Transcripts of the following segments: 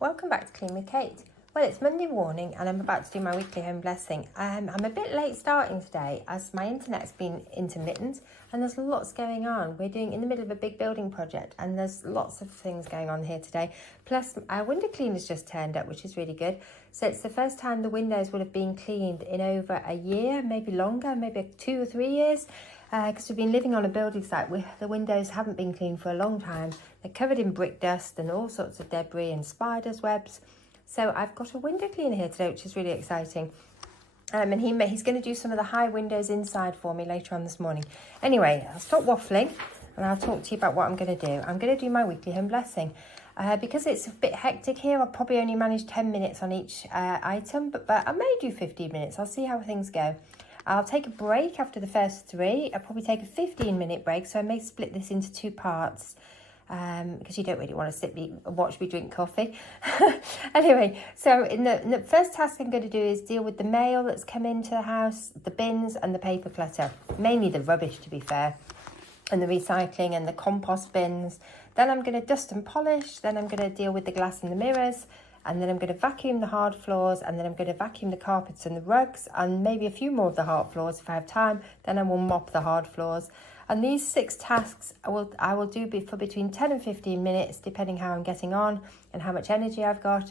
Welcome back to Clean with Kate. Well, it's Monday morning and I'm about to do my weekly home blessing. I'm a bit late starting today as my internet's been intermittent and there's lots going on. We're in the middle of a big building project and there's lots of things going on here today. Plus, our window cleaner's just turned up, which is really good. So it's the first time the windows would have been cleaned in over a year, maybe longer, maybe 2 or 3 years. Because we've been living on a building site where the windows haven't been cleaned for a long time. They're covered in brick dust and all sorts of debris and spiders' webs. So I've got a window cleaner here today, which is really exciting. And he's going to do some of the high windows inside for me later on this morning. Anyway, I'll stop waffling and I'll talk to you about what I'm going to do. I'm going to do my weekly home blessing. Because it's a bit hectic here, I'll probably only manage 10 minutes on each item, but I may do 15 minutes. I'll see how things go. I'll take a break after the first 3. I'll probably take a 15-minute break, so I may split this into 2 parts because you don't really want to watch me drink coffee. Anyway, so in the first task I'm going to do is deal with the mail that's come into the house, the bins and the paper clutter, mainly the rubbish to be fair, and the recycling and the compost bins. Then I'm going to dust and polish, then I'm going to deal with the glass and the mirrors, and then I'm going to vacuum the hard floors, and then I'm going to vacuum the carpets and the rugs, and maybe a few more of the hard floors if I have time. Then I will mop the hard floors. And these 6 tasks I will do for between 10 and 15 minutes, depending how I'm getting on and how much energy I've got.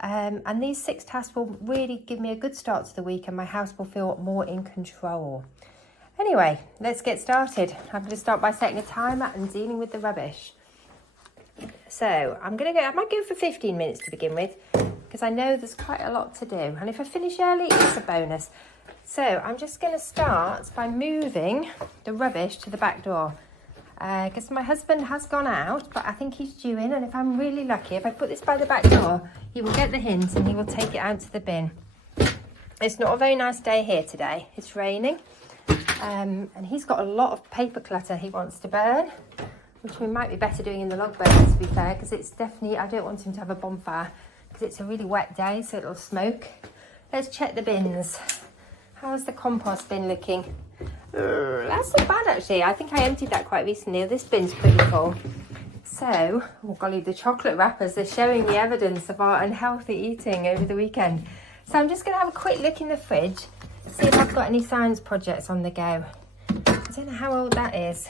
And these 6 tasks will really give me a good start to the week, and my house will feel more in control. Anyway, let's get started. I'm going to start by setting a timer and dealing with the rubbish. So I might go for 15 minutes to begin with, because I know there's quite a lot to do. And if I finish early, it's a bonus. So I'm just going to start by moving the rubbish to the back door. Because my husband has gone out, but I think he's due in. And if I'm really lucky, if I put this by the back door, he will get the hint and he will take it out to the bin. It's not a very nice day here today. It's raining. And he's got a lot of paper clutter he wants to burn, which we might be better doing in the log burner, to be fair, because it's definitely, I don't want him to have a bonfire because it's a really wet day, so it'll smoke. Let's check the bins. How's the compost bin looking? That's not bad actually. I think I emptied that quite recently. This bin's pretty full. So, oh golly, the chocolate wrappers are showing the evidence of our unhealthy eating over the weekend. So I'm just going to have a quick look in the fridge, see if I've got any science projects on the go. I don't know how old that is.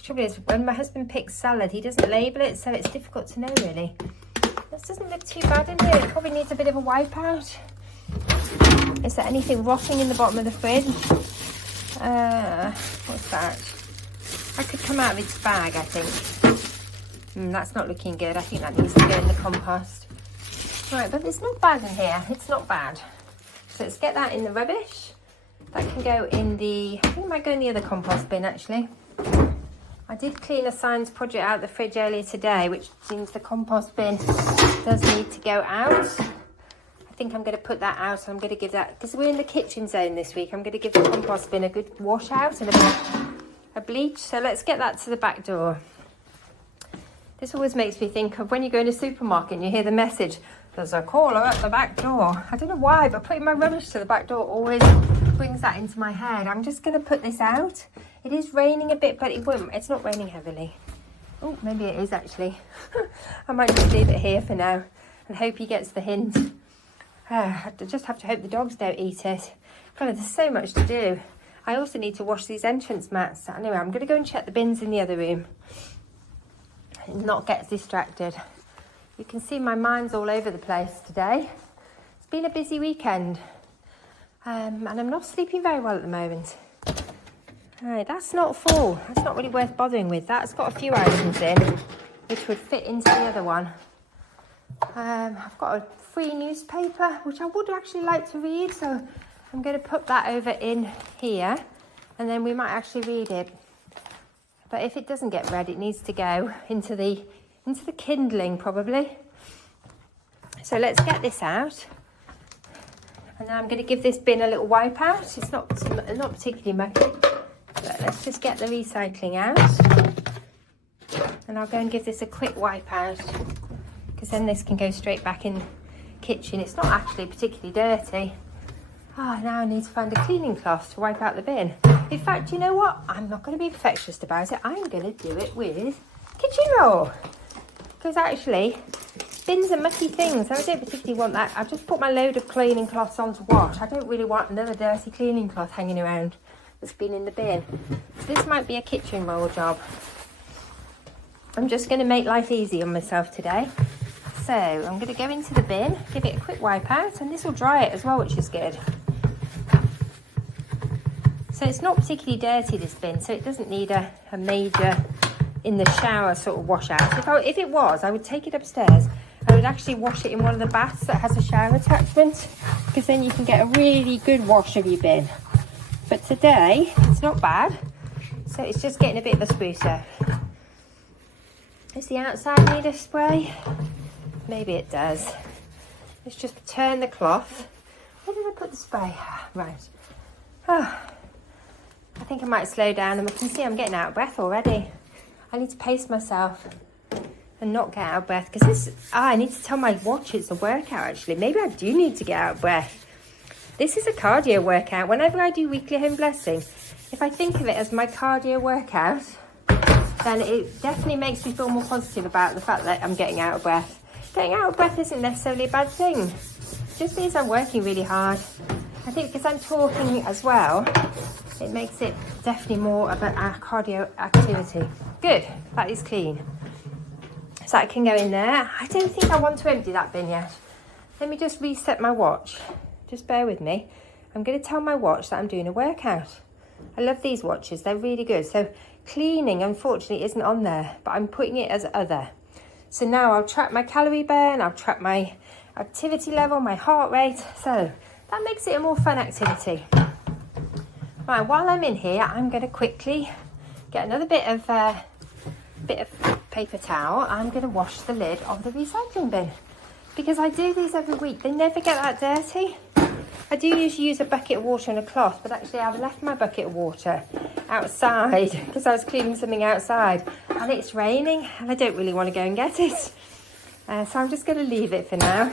Trouble is, when my husband picks salad, he doesn't label it, so it's difficult to know really. This doesn't look too bad in here. It probably needs a bit of a wipe out. Is there anything rotting in the bottom of the fridge? What's that? That could come out of its bag, I think. That's not looking good. I think that needs to go in the compost. Right, but it's not bad in here. It's not bad. So let's get that in the rubbish. That can go in the, I think it might go in the other compost bin actually. I did clean a science project out of the fridge earlier today, which means the compost bin does need to go out. I think I'm going to put that out. I'm going to give that, because we're in the kitchen zone this week, I'm going to give the compost bin a good wash out and a bleach. So let's get that to the back door. This always makes me think of when you go in a supermarket and you hear the message, there's a caller at the back door. I don't know why, but putting my rubbish to the back door always brings that into my head. I'm just going to put this out. It is raining a bit, but it's not raining heavily. Oh, maybe it is actually. I might just leave it here for now and hope he gets the hint. I just have to hope the dogs don't eat it. God, there's so much to do. I also need to wash these entrance mats. Anyway, I'm going to go and check the bins in the other room and not get distracted. You can see my mind's all over the place today. It's been a busy weekend. And I'm not sleeping very well at the moment. Alright, that's not full. That's not really worth bothering with. That's got a few items in, which would fit into the other one. I've got a free newspaper, which I would actually like to read, so I'm going to put that over in here, and then we might actually read it. But if it doesn't get read, it needs to go into the kindling, probably. So let's get this out. And then I'm going to give this bin a little wipe out. It's not particularly mucky, but let's just get the recycling out. And I'll go and give this a quick wipe out, because then this can go straight back in the kitchen. It's not actually particularly dirty. Now I need to find a cleaning cloth to wipe out the bin. In fact, you know what? I'm not going to be perfectionist about it. I'm going to do it with kitchen roll. Because actually, bins are mucky things. I don't particularly want that. I've just put my load of cleaning cloths on to wash. I don't really want another dirty cleaning cloth hanging around that's been in the bin. So this might be a kitchen roll job. I'm just going to make life easy on myself today. So I'm going to go into the bin, give it a quick wipe out, and this will dry it as well, which is good. So it's not particularly dirty, this bin, so it doesn't need a major in the shower sort of wash out. If it was, I would take it upstairs. I would actually wash it in one of the baths that has a shower attachment, because then you can get a really good wash of your bin. But today, it's not bad, so it's just getting a bit of a sprucer. Does the outside need a spray? Maybe it does. Let's just turn the cloth. Where did I put the spray? Right. Oh, I think I might slow down, and I can see I'm getting out of breath already. I need to pace myself and not get out of breath, because this, I need to tell my watch it's a workout actually. Maybe I do need to get out of breath. This is a cardio workout. Whenever I do weekly home blessing, if I think of it as my cardio workout, then it definitely makes me feel more positive about the fact that I'm getting out of breath. Getting out of breath isn't necessarily a bad thing. It just means I'm working really hard. I think because I'm talking as well, it makes it definitely more of a cardio activity. Good, that is clean. So that can go in there. I don't think I want to empty that bin yet. Let me just reset my watch. Just bear with me. I'm going to tell my watch that I'm doing a workout. I love these watches, they're really good. So cleaning, unfortunately, isn't on there, but I'm putting it as other. So now I'll track my calorie burn, I'll track my activity level, my heart rate. So that makes it a more fun activity. Right, while I'm in here, I'm going to quickly get another bit of paper towel. I'm going to wash the lid of the recycling bin, because I do these every week. They never get that dirty. I do usually use a bucket of water and a cloth, but actually I've left my bucket of water outside because I was cleaning something outside, and it's raining and I don't really want to go and get it. So I'm just going to leave it for now.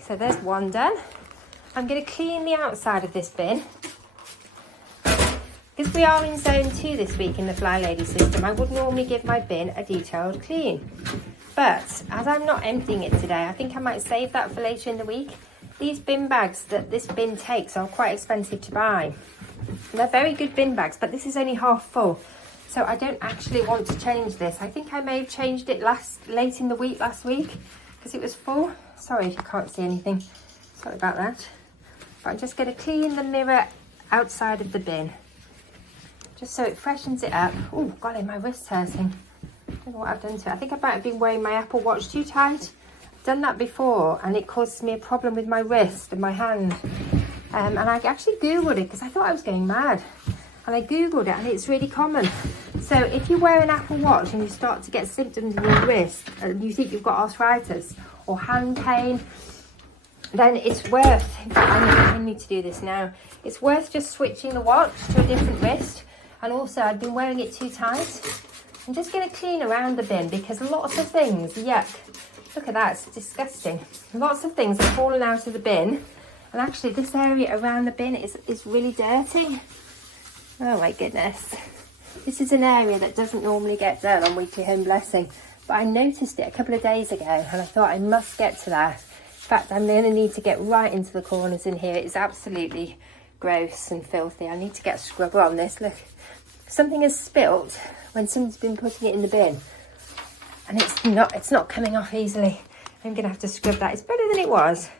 So there's one done. I'm going to clean the outside of this bin. Because we are in zone 2 this week in the FlyLady system, I would normally give my bin a detailed clean. But as I'm not emptying it today, I think I might save that for later in the week. These bin bags that this bin takes are quite expensive to buy. They're very good bin bags, but this is only half full. So I don't actually want to change this. I think I may have changed it late in the week last week because it was full. Sorry if you can't see anything. Sorry about that. But I'm just going to clean the mirror outside of the bin, just so it freshens it up. Oh, golly, my wrist's hurting. I don't know what I've done to it. I think I might have been wearing my Apple Watch too tight. I've done that before, and it causes me a problem with my wrist and my hand. And I actually Googled it because I thought I was going mad. And I Googled it, and it's really common. So if you wear an Apple Watch and you start to get symptoms in your wrist, and you think you've got arthritis or hand pain, then it's worth, in fact, I need to do this now. It's worth just switching the watch to a different wrist. And also, I've been wearing it too tight. I'm just going to clean around the bin because lots of things, yuck. Look at that, it's disgusting. Lots of things have fallen out of the bin. And actually, this area around the bin is really dirty. Oh my goodness. This is an area that doesn't normally get done on Weekly Home Blessing. But I noticed it a couple of days ago and I thought I must get to that. In fact, I'm going to need to get right into the corners in here. It's absolutely gross and filthy. I need to get a scrubber on this. Look, something has spilt when someone's been putting it in the bin. And it's not coming off easily. I'm going to have to scrub that. It's better than it was.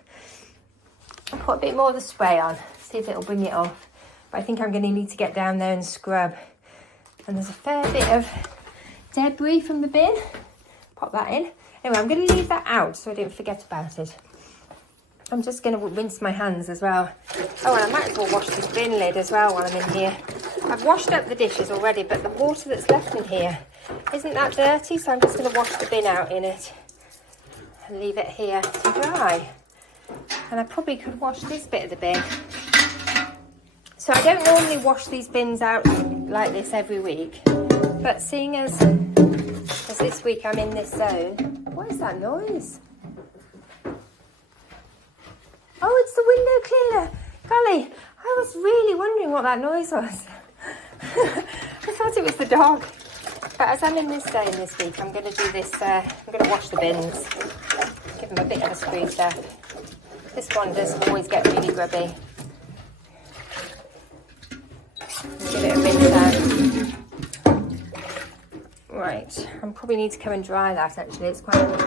I'll put a bit more of the spray on, see if it'll bring it off. But I think I'm going to need to get down there and scrub. And there's a fair bit of debris from the bin. Pop that in. Anyway, I'm going to leave that out so I don't forget about it. I'm just going to rinse my hands as well. Oh, and I might as well wash this bin lid as well while I'm in here. I've washed up the dishes already, but the water that's left in here isn't that dirty, so I'm just going to wash the bin out in it and leave it here to dry. And I probably could wash this bit of the bin. So I don't normally wash these bins out like this every week, but seeing as this week I'm in this zone. What is that noise? Oh, it's the window cleaner. Golly, I was really wondering what that noise was. I thought it was the dog. But as I'm in this zone this week, I'm going to do this, I'm going to wash the bins, give them a bit of a spruce up. This one does always get really grubby. Give it a rinse out. Right, I probably need to come and dry that actually, it's quite neat.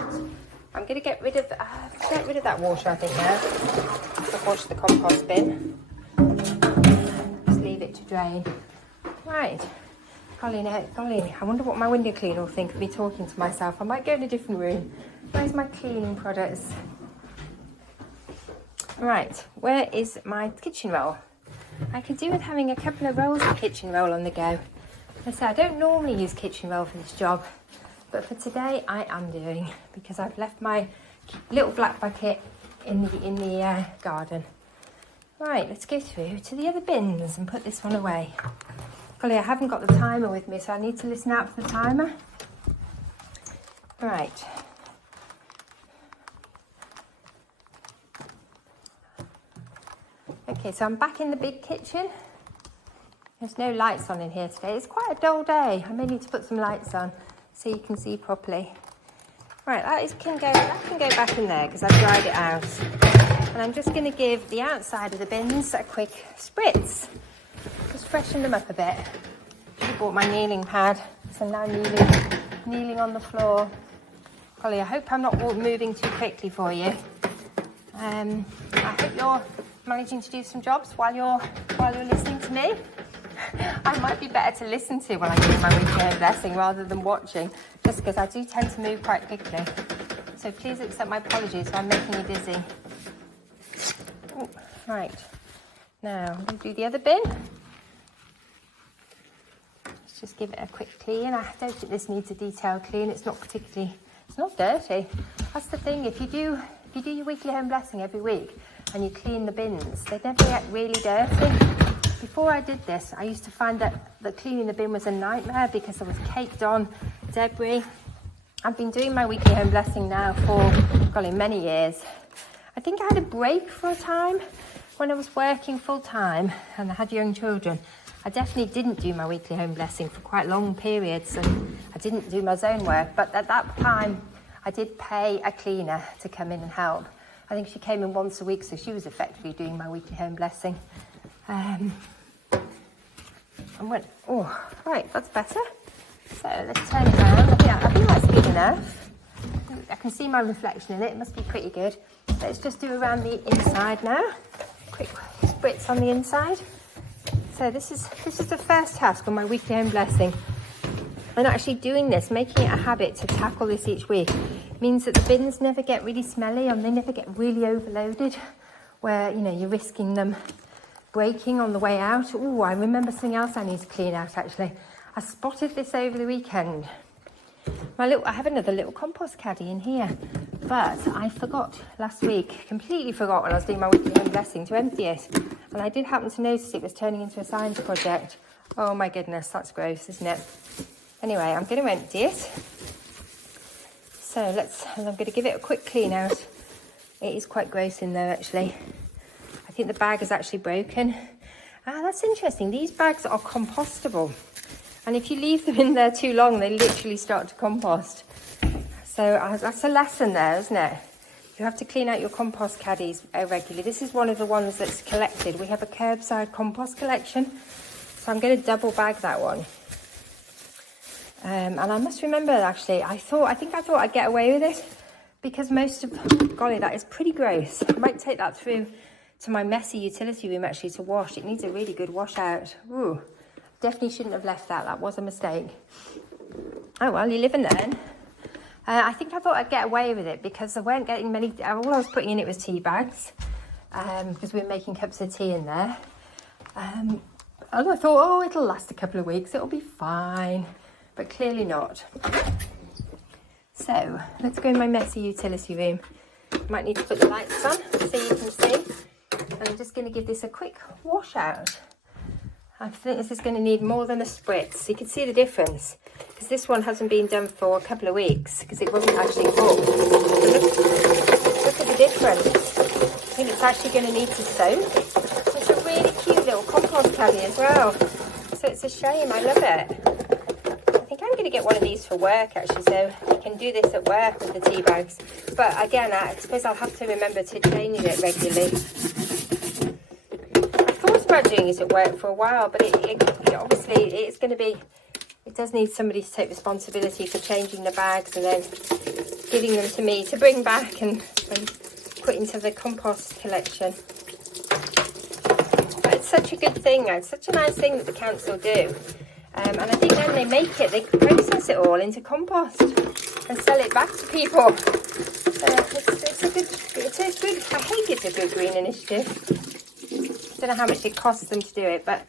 I'm going to get rid of that water I think now. I'll wash the compost bin. Just leave it to drain. Right. Golly, I wonder what my window cleaner will think of me talking to myself. I might go in a different room. Where's my cleaning products? Right, where is my kitchen roll? I could do with having a couple of rolls of kitchen roll on the go. As I say, I don't normally use kitchen roll for this job, but for today I am doing, because I've left my little black bucket in the garden. Right, let's go through to the other bins and put this one away. Golly, I haven't got the timer with me, so I need to listen out for the timer. Right. Okay, so I'm back in the big kitchen. There's no lights on in here today. It's quite a dull day. I may need to put some lights on so you can see properly. Right, that can go back in there because I've dried it out. And I'm just going to give the outside of the bins a quick spritz. Just freshen them up a bit. I bought my kneeling pad, so I'm now kneeling on the floor. Golly, I hope I'm not moving too quickly for you. I hope you're managing to do some jobs while you're listening to me. I might be better to listen to when I do my weekend blessing rather than watching, just because I do tend to move quite quickly. So please accept my apologies if I'm making you dizzy. Ooh, right, now I'm going to do the other bin. Let's just give it a quick clean. I don't think this needs a detailed clean. It's not dirty. That's the thing. If you do your weekly home blessing every week and you clean the bins, they never get really dirty. Before I did this, I used to find that cleaning the bin was a nightmare because there was caked on debris. I've been doing my weekly home blessing now for, golly, many years. I think I had a break for a time when I was working full time and I had young children. I definitely didn't do my weekly home blessing for quite long periods, and I didn't do my zone work. But at that time, I did pay a cleaner to come in and help. I think she came in once a week, so she was effectively doing my weekly home blessing. And went, oh, right, that's better. So let's turn it around. I think that's good enough. I can see my reflection in it. It must be pretty good. Let's just do around the inside now. Quick spritz on the inside. So this is the first task on my weekly home blessing. And actually doing this, making it a habit to tackle this each week, means that the bins never get really smelly and they never get really overloaded, where, you know, you're risking them breaking on the way out. Oh, I remember something else I need to clean out actually. I spotted this over the weekend. I have another little compost caddy in here, but I forgot last week, completely forgot when I was doing my weekly home blessing to empty it. And I did happen to notice it was turning into a science project. Oh my goodness, that's gross, isn't it? Anyway, I'm going to empty it. So I'm going to give it a quick clean out. It is quite gross in there actually. I think the bag is actually broken. Ah, that's interesting. These bags are compostable. And if you leave them in there too long, they literally start to compost. So that's a lesson there, isn't it? You have to clean out your compost caddies regularly. This is one of the ones that's collected. We have a curbside compost collection. So I'm going to double bag that one. And I must remember actually, I thought I'd get away with it because golly, that is pretty gross. I might take that through to my messy utility room actually to wash. It needs a really good wash out. Ooh, definitely shouldn't have left that. That was a mistake. Oh well, you live and learn. I thought I'd get away with it because I weren't getting many. All I was putting in it was tea bags because we were making cups of tea in there. And I thought, oh, it'll last a couple of weeks. It'll be fine. But clearly not. So let's go in my messy utility room. Might need to put the lights on so you can see. And I'm just going to give this a quick wash out. I think this is going to need more than a spritz. So you can see the difference. Because this one hasn't been done for a couple of weeks. Because it wasn't actually cooked. Look at the difference. I think it's actually going to need to soak. It's a really cute little compost caddy as well. So it's a shame. I love it. I think I'm going to get one of these for work actually, so I can do this at work with the tea bags. But again, I suppose I'll have to remember to change it regularly. I thought about doing it at work for a while, but it obviously it's going to be, it does need somebody to take responsibility for changing the bags and then giving them to me to bring back and put into the compost collection. But it's such a good thing, it's such a nice thing that the council do. And I think then they process it all into compost and sell it back to people. It's a good, I think it's a good green initiative. I don't know how much it costs them to do it, but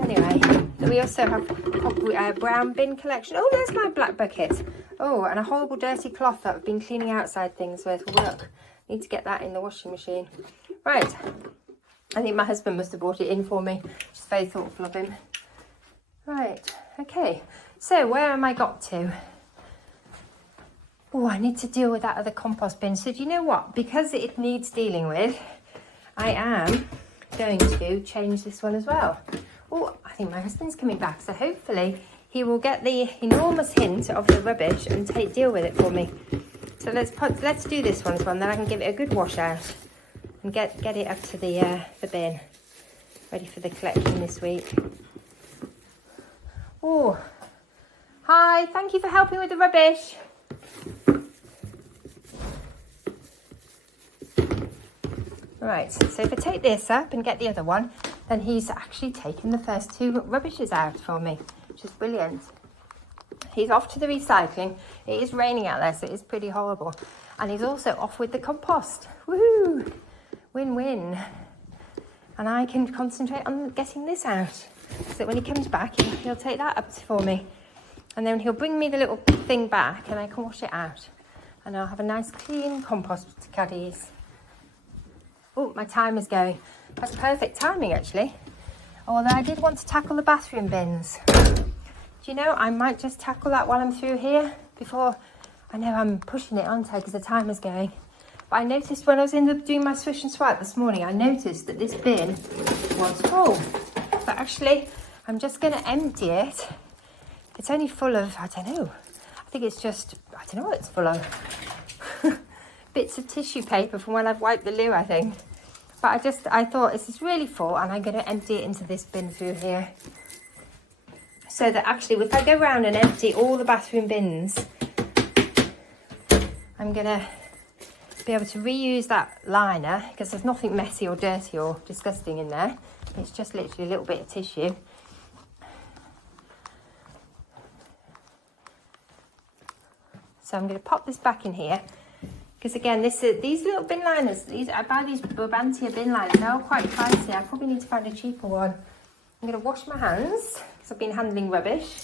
anyway. We also have a brown bin collection. Oh, there's my black bucket. Oh, and a horrible dirty cloth that I've been cleaning outside things with. Look, need to get that in the washing machine. Right, I think my husband must have brought it in for me, which is very thoughtful of him. Right, okay, so where am I got to? Oh, I need to deal with that other compost bin. So do you know what? Because it needs dealing with, I am going to change this one as well. Oh, I think my husband's coming back, so hopefully he will get the enormous hint of the rubbish and deal with it for me. So let's do this one as well, and then I can give it a good wash out and get it up to the bin, ready for the collection this week. Oh, hi, thank you for helping with the rubbish. Right, so if I take this up and get the other one, then he's actually taken the first two rubbishes out for me, which is brilliant. He's off to the recycling. It is raining out there, so it is pretty horrible. And he's also off with the compost. Woohoo! Win-win. And I can concentrate on getting this out, so that when he comes back, he'll take that up for me. And then he'll bring me the little thing back and I can wash it out. And I'll have a nice clean compost caddies. Oh, my timer's going. That's perfect timing, actually. Although I did want to tackle the bathroom bins. Do you know, I might just tackle that while I'm through here before, I know I'm pushing it, aren't I, because the timer's going. But I noticed when I was doing my swish and swipe this morning, I noticed that this bin was full. But actually, I'm just going to empty it. It's only full of, I don't know. I think it's just, I don't know what it's full of. Bits of tissue paper from when I've wiped the loo, I think. But I thought this is really full and I'm going to empty it into this bin through here. So that actually, if I go around and empty all the bathroom bins, I'm going to be able to reuse that liner because there's nothing messy or dirty or disgusting in there. It's just literally a little bit of tissue. So I'm going to pop this back in here. Because again, these little bin liners, I buy these Brabantia bin liners, they're all quite pricey. I probably need to find a cheaper one. I'm going to wash my hands, because I've been handling rubbish.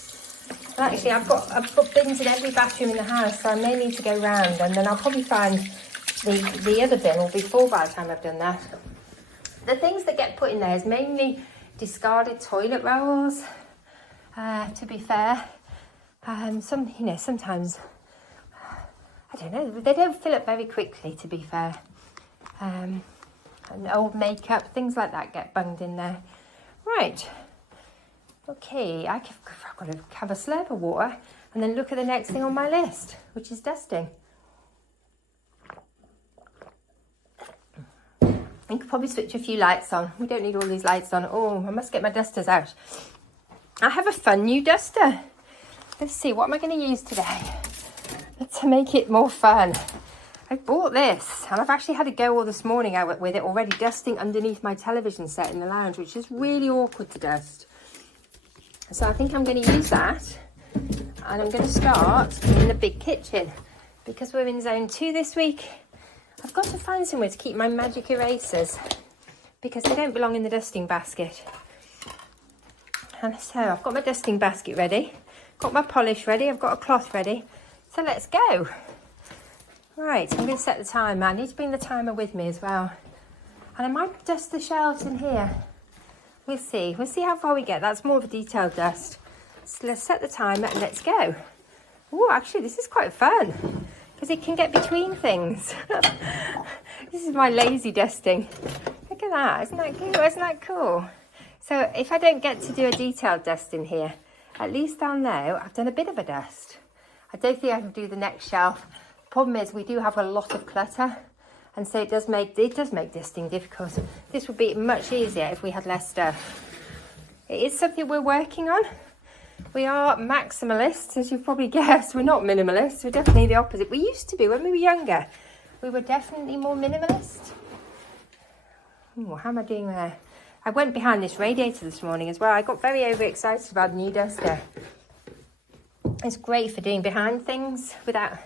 And actually, I've got bins in every bathroom in the house, so I may need to go round, and then I'll probably find the other bin will be full by the time I've done that. The things that get put in there is mainly discarded toilet rolls, to be fair. Sometimes, I don't know, they don't fill up very quickly, to be fair. And old makeup, things like that get bunged in there. Right. Okay, I've got to have a slurp of water and then look at the next thing on my list, which is dusting. You could probably switch a few lights on. We don't need all these lights on. Oh, I must get my dusters out. I have a fun new duster. Let's see, what am I going to use today to make it more fun? I bought this and I've actually had to go all this morning out with it already, dusting underneath my television set in the lounge, which is really awkward to dust. So I think I'm going to use that, and I'm going to start in the big kitchen because we're in zone 2 this week. I've got to find somewhere to keep my magic erasers because they don't belong in the dusting basket. And so I've got my dusting basket ready, got my polish ready, I've got a cloth ready. So let's go. Right, I'm going to set the timer. I need to bring the timer with me as well. And I might dust the shelves in here. We'll see. We'll see how far we get. That's more of a detailed dust. So let's set the timer and let's go. Oh, actually, this is quite fun because it can get between things. This is my lazy dusting. Look at that. Isn't that cool? Isn't that cool? So if I don't get to do a detailed dust in here, at least down there, I've done a bit of a dust. I don't think I can do the next shelf. The problem is we do have a lot of clutter, and so it does make dusting difficult. This would be much easier if we had less stuff. It is something we're working on. We are maximalists, as you've probably guessed. We're not minimalists. We're definitely the opposite. We used to be when we were younger. We were definitely more minimalist. Ooh, how am I doing there? I went behind this radiator this morning as well. I got very overexcited about the new duster. It's great for doing behind things without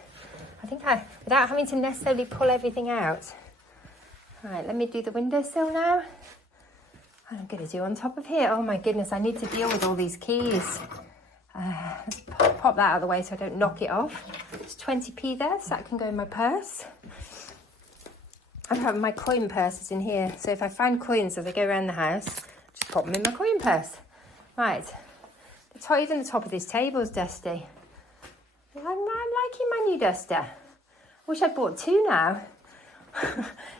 having to necessarily pull everything out. Right, let me do the windowsill now. I'm going to do on top of here. Oh my goodness, I need to deal with all these keys. Let's pop that out of the way so I don't knock it off. There's 20p there, so that can go in my purse. I have my coin purses in here, so if I find coins as I go around the house, just pop them in my coin purse. Right, even the top of this table is dusty. I'm liking my new duster. I wish I'd bought two now.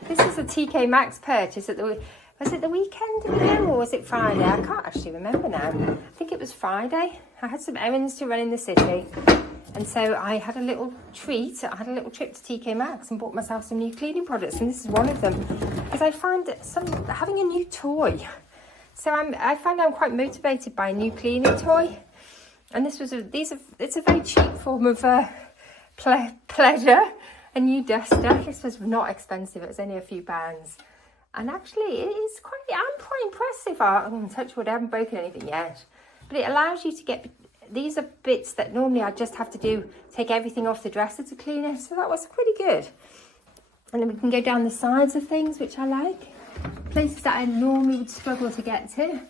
This is a TK Maxx purchase was it the weekend ago or was it Friday? I can't actually remember now. I think it was Friday. I had some errands to run in the city. And so I had a little treat. I had a little trip to TK Maxx and bought myself some new cleaning products. And this is one of them. Because I find having a new toy. So I find I'm quite motivated by a new cleaning toy. And it's a very cheap form of pleasure. A new duster. This was not expensive. It was only a few pounds. And actually, I'm quite impressive. Touch wood, I haven't broken anything yet. But it allows you to get, these are bits that normally I just have to take everything off the dresser to clean it. So that was pretty good. And then we can go down the sides of things, which I like. Places that I normally would struggle to get to.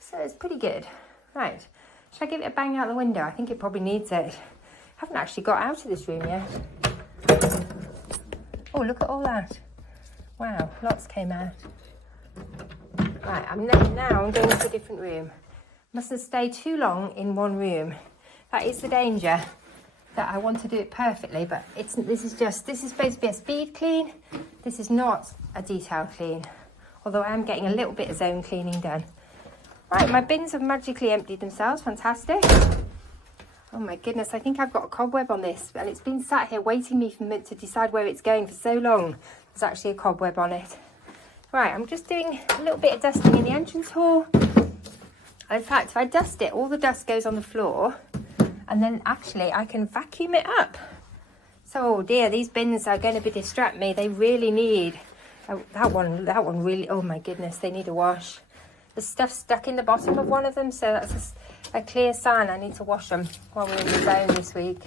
So it's pretty good. Right, should I give it a bang out the window? I think it probably needs it. I haven't actually got out of this room yet. Oh, look at all that. Wow, lots came out. Right, now I'm going to a different room. Mustn't stay too long in one room. That is the danger, that I want to do it perfectly, but this is supposed to be a speed clean. This is not a detail clean, although I am getting a little bit of zone cleaning done. Right, my bins have magically emptied themselves. Fantastic. Oh my goodness, I think I've got a cobweb on this, and it's been sat here waiting to decide where it's going for so long. There's actually a cobweb on it. Right, I'm just doing a little bit of dusting in the entrance hall. In fact, if I dust it, all the dust goes on the floor, and then actually I can vacuum it up. So, oh dear, these bins are going to distract me. They really need, that one really, oh my goodness, they need a wash. There's stuff stuck in the bottom of one of them, so that's a clear sign I need to wash them while we're in the zone this week.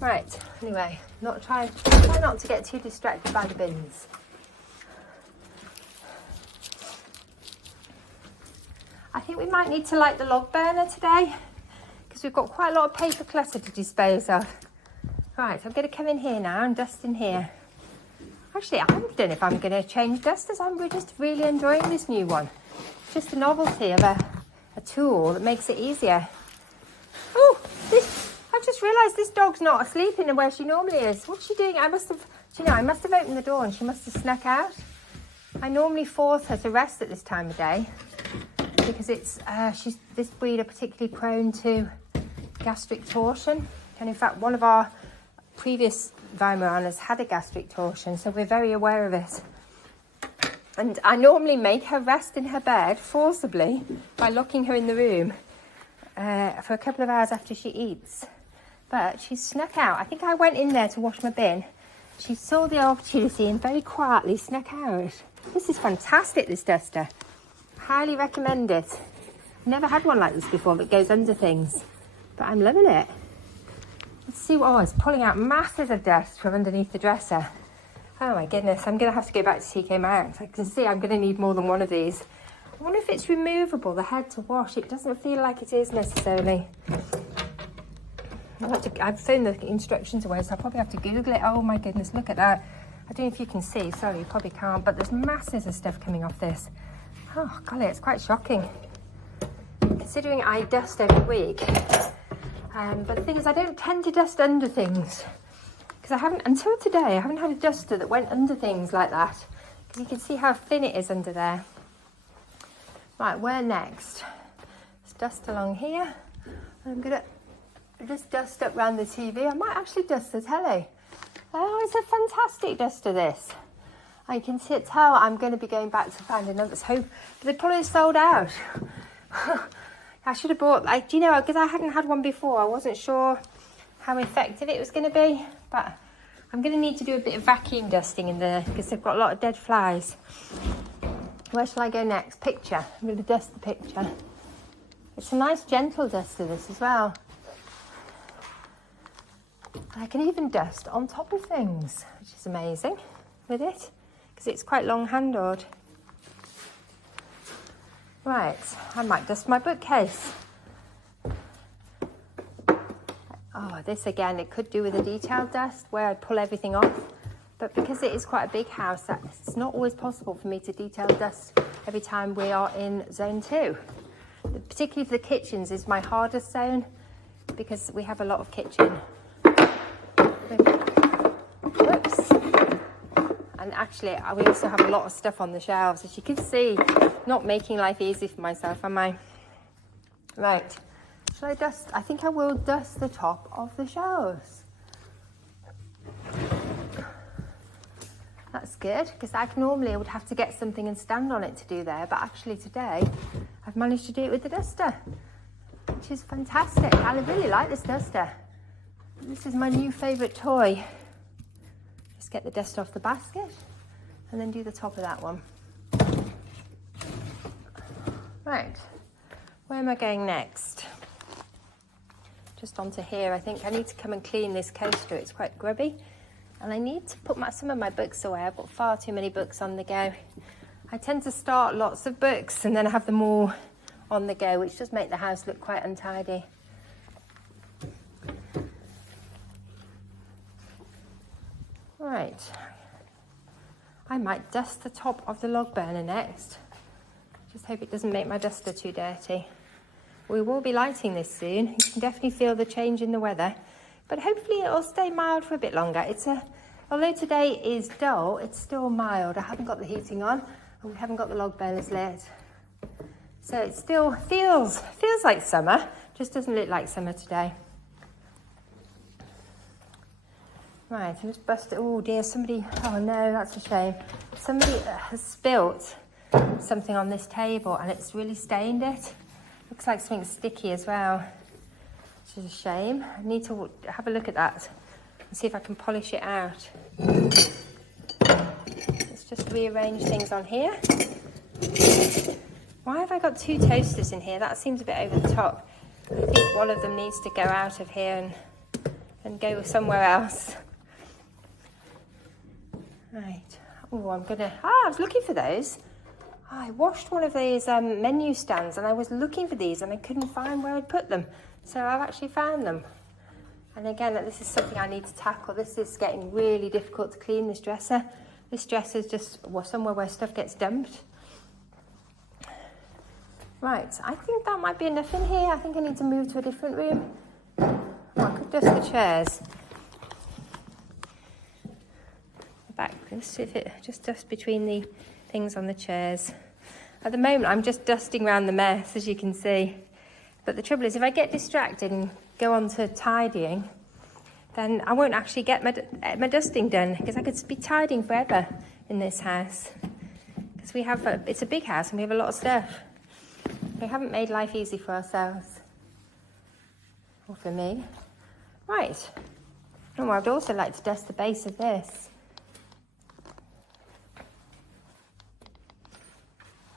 Right, anyway, try not to get too distracted by the bins. I think we might need to light the log burner today because we've got quite a lot of paper clutter to dispose of. Right, I'm going to come in here now and dust in here. Actually, I don't know if I'm going to change dusters. I'm just really enjoying this new one. It's just a novelty of a tool that makes it easier. Oh, I've just realised this dog's not asleep in where she normally is. What's she doing? I must have opened the door and she must have snuck out. I normally force her to rest at this time of day because this breed are particularly prone to gastric torsion. And in fact, one of our previous Weimaraners had a gastric torsion, so we're very aware of it. And I normally make her rest in her bed forcibly by locking her in the room for a couple of hours after she eats. But she snuck out. I think I went in there to wash my bin. She saw the opportunity and very quietly snuck out. This is fantastic, this duster. Highly recommend it. Never had one like this before that goes under things, but I'm loving it. Let's see it's pulling out masses of dust from underneath the dresser. Oh my goodness, I'm going to have to go back to TK Maxx. I can see I'm going to need more than one of these. I wonder if it's removable, the head to wash. It doesn't feel like it is necessarily. I've thrown the instructions away, so I'll probably have to Google it. Oh my goodness, look at that. I don't know if you can see, sorry, you probably can't, but there's masses of stuff coming off this. Oh golly, it's quite shocking. Considering I dust every week. But the thing is, I don't tend to dust under things. Because until today, I haven't had a duster that went under things like that. You can see how thin it is under there. Right, where next? Let's dust along here. I'm gonna just dust up around the TV. I might actually dust the telly. Oh, it's a fantastic duster, this. I can tell I'm going to be going back to find another. So they probably sold out. I should have bought, like, do you know, because I hadn't had one before. I wasn't sure how effective it was going to be, but I'm going to need to do a bit of vacuum dusting in there because they've got a lot of dead flies. Where shall I go next? Picture. I'm going to dust the picture. It's a nice gentle duster, this as well. I can even dust on top of things, which is amazing with it, because it's quite long-handled. Right, I might dust my bookcase. Oh, this again, it could do with a detailed dust where I pull everything off, but because it is quite a big house, it's not always possible for me to detail dust every time we are in zone 2. Particularly for the kitchens is my hardest zone, because we have a lot of kitchen. Whoops. And actually, we also have a lot of stuff on the shelves. As you can see, not making life easy for myself, am I? Right. Shall I dust? I think I will dust the top of the shelves. That's good, because normally I would have to get something and stand on it to do there. But actually today, I've managed to do it with the duster, which is fantastic. I really like this duster. This is my new favourite toy. Just get the dust off the basket and then do the top of that one. Right, where am I going next? Just onto here. I think I need to come and clean this coaster. It's quite grubby. And I need to put some of my books away. I've got far too many books on the go. I tend to start lots of books and then have them all on the go, which does make the house look quite untidy. Right, I might dust the top of the log burner next. Just hope it doesn't make my duster too dirty. We will be lighting this soon. You can definitely feel the change in the weather, but hopefully it'll stay mild for a bit longer. Although today is dull, it's still mild. I haven't got the heating on and we haven't got the log burners lit. So it still feels like summer, just doesn't look like summer today. Right, I just busted, oh dear, oh no, that's a shame. Somebody has spilt something on this table and it's really stained it. Looks like something sticky as well, which is a shame. I need to have a look at that and see if I can polish it out. Let's just rearrange things on here. Why have I got 2 toasters in here? That seems a bit over the top. I think one of them needs to go out of here and go somewhere else. Right. Oh, I was looking for those. I washed one of these menu stands and I was looking for these and I couldn't find where I'd put them. So I've actually found them. And again, this is something I need to tackle. This is getting really difficult to clean, this dresser. This dresser is just somewhere where stuff gets dumped. Right, I think that might be enough in here. I think I need to move to a different room. Oh, I could dust the chairs. Back, let's see if it just dust between the things on the chairs. At the moment, I'm just dusting around the mess, as you can see. But the trouble is, if I get distracted and go on to tidying, then I won't actually get my dusting done, because I could be tidying forever in this house. Because it's a big house and we have a lot of stuff. We haven't made life easy for ourselves. Or for me. Right. Oh, I'd also like to dust the base of this.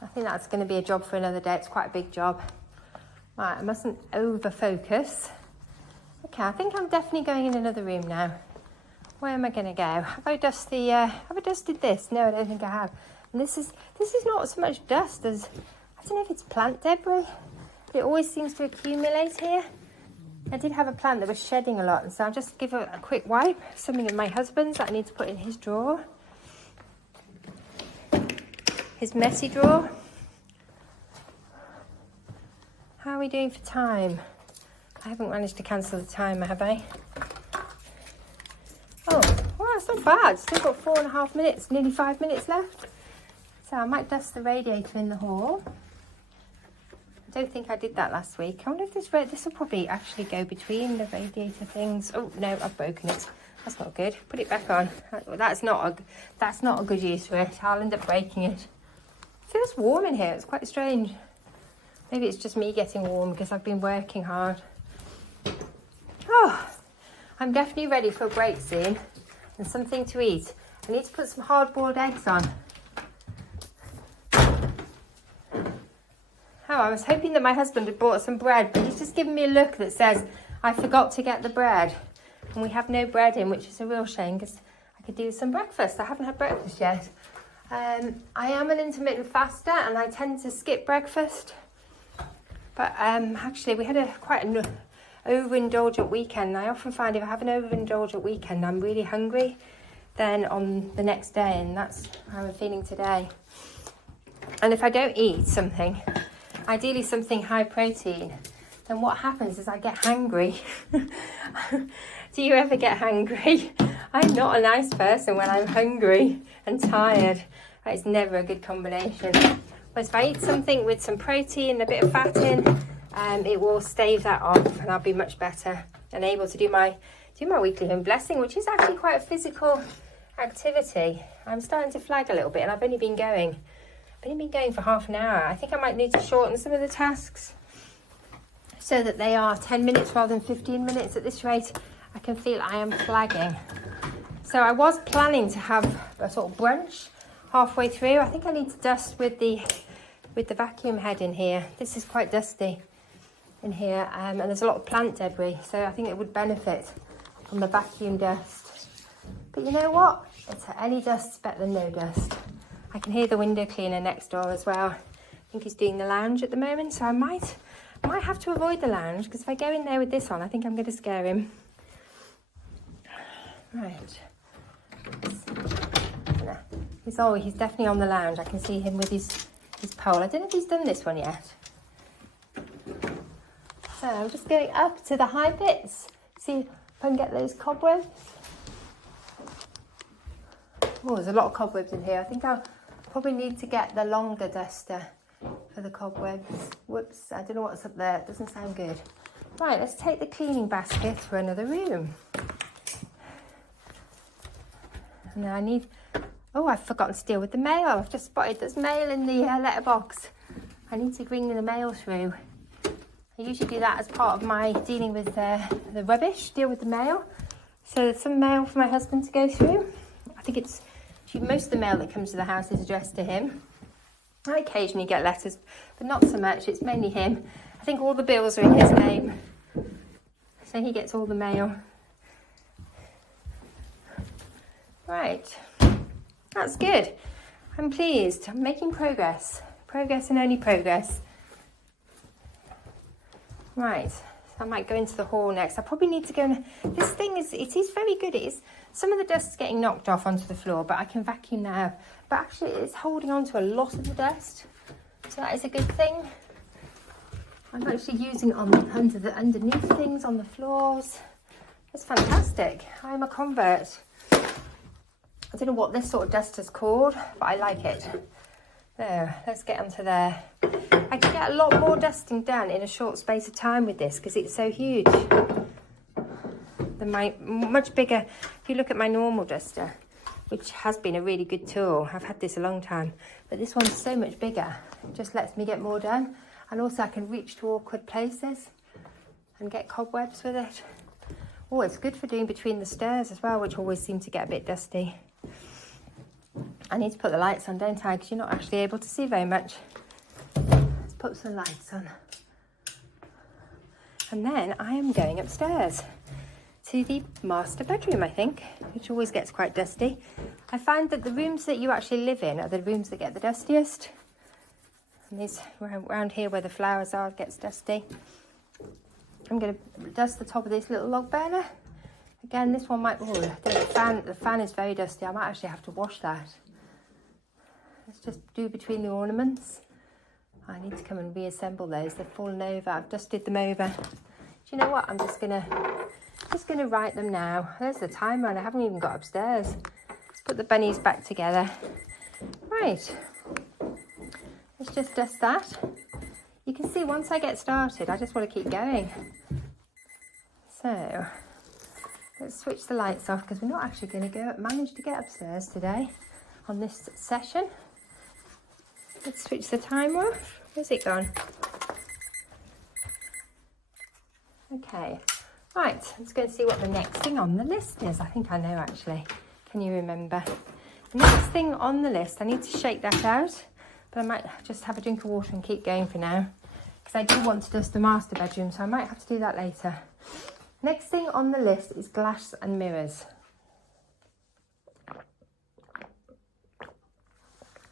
I think that's going to be a job for another day. It's quite a big job. Right, I mustn't over-focus. Okay, I think I'm definitely going in another room now. Where am I going to go? Have I dusted this? No, I don't think I have. And this is not so much dust as, I don't know if it's plant debris. It always seems to accumulate here. I did have a plant that was shedding a lot, and so I'll just give it a quick wipe. Something of my husband's that I need to put in his drawer. His messy drawer. How are we doing for time? I haven't managed to cancel the timer, have I? Oh, well, that's not bad. Still got 4.5 minutes, nearly 5 minutes left. So I might dust the radiator in the hall. I don't think I did that last week. I wonder if this will probably actually go between the radiator things. Oh no, I've broken it. That's not good. Put it back on. That's not a good use for it. I'll end up breaking it. It feels warm in here. It's quite strange. Maybe it's just me getting warm because I've been working hard. Oh, I'm definitely ready for a break soon and something to eat. I need to put some hard-boiled eggs on. Oh, I was hoping that my husband had bought some bread, but he's just given me a look that says, I forgot to get the bread. And we have no bread in, which is a real shame because I could do some breakfast. I haven't had breakfast yet. I am an intermittent faster and I tend to skip breakfast. But actually, we had quite an overindulgent weekend. I often find if I have an overindulgent weekend, I'm really hungry then on the next day, and that's how I'm feeling today. And if I don't eat something, ideally something high protein, then what happens is I get hangry. Do you ever get hangry? I'm not a nice person when I'm hungry and tired. It's never a good combination. But if I eat something with some protein, a bit of fat in, it will stave that off and I'll be much better and able to do my weekly home blessing, which is actually quite a physical activity. I'm starting to flag a little bit and I've only been going for half an hour. I think I might need to shorten some of the tasks so that they are 10 minutes rather than 15 minutes. At this rate, I can feel I am flagging. So I was planning to have a sort of brunch halfway through. I think I need to dust with the vacuum head in here. This is quite dusty in here, and there's a lot of plant debris, so I think it would benefit from the vacuum dust. But you know what? Any dust's better than no dust. I can hear the window cleaner next door as well. I think he's doing the lounge at the moment, so I might have to avoid the lounge, because if I go in there with this on, I think I'm going to scare him. Right. He's definitely on the lounge. I can see him with his pole. I don't know if he's done this one yet. So I'm just going up to the high bits, see if I can get those cobwebs. Oh, there's a lot of cobwebs in here. I think I'll probably need to get the longer duster for the cobwebs. Whoops, I don't know what's up there. It doesn't sound good. Right, let's take the cleaning basket for another room. Now I need... Oh, I've forgotten to deal with the mail. I've just spotted there's mail in the letterbox. I need to bring the mail through. I usually do that as part of my dealing with the rubbish, deal with the mail. So there's some mail for my husband to go through. I think it's... Most of the mail that comes to the house is addressed to him. I occasionally get letters, but not so much. It's mainly him. I think all the bills are in his name. So he gets all the mail. Right. That's good. I'm pleased. I'm making progress. Progress and only progress. Right. So I might go into the hall next. I probably need to go and... This thing is very good. It is... Some of the dust's getting knocked off onto the floor, but I can vacuum now. But actually, it's holding on to a lot of the dust. So that is a good thing. I'm actually using it underneath things, on the floors. It's fantastic. I'm a convert. I don't know what this sort of dust is called, but I like it. There, let's get onto there. I can get a lot more dusting done in a short space of time with this because it's so huge. Much bigger. If you look at my normal duster, which has been a really good tool, I've had this a long time, but this one's so much bigger. It just lets me get more done, and also I can reach to awkward places and get cobwebs with it. Oh, it's good for doing between the stairs as well, which always seem to get a bit dusty. I need to put the lights on, don't I? Because you're not actually able to see very much. Let's put some lights on. And then I am going upstairs to the master bedroom, I think, which always gets quite dusty. I find that the rooms that you actually live in are the rooms that get the dustiest. And these around here where the flowers are gets dusty. I'm going to dust the top of this little log burner. Again, this one might... Oh, the fan is very dusty. I might actually have to wash that. Let's just do between the ornaments. I need to come and reassemble those. They've fallen over. I've dusted them over. Do you know what? I'm just gonna write them now. There's the timer and I haven't even got upstairs. Let's put the bunnies back together. Right. Let's just dust that. You can see once I get started, I just want to keep going. So let's switch the lights off because we're not actually going to manage to get upstairs today on this session. Let's switch the timer off. Where's it gone? Okay, right, let's go and see what the next thing on the list is. I think I know actually. Can you remember? The next thing on the list, I need to shake that out, but I might just have a drink of water and keep going for now because I do want to dust the master bedroom, so I might have to do that later. Next thing on the list is glass and mirrors.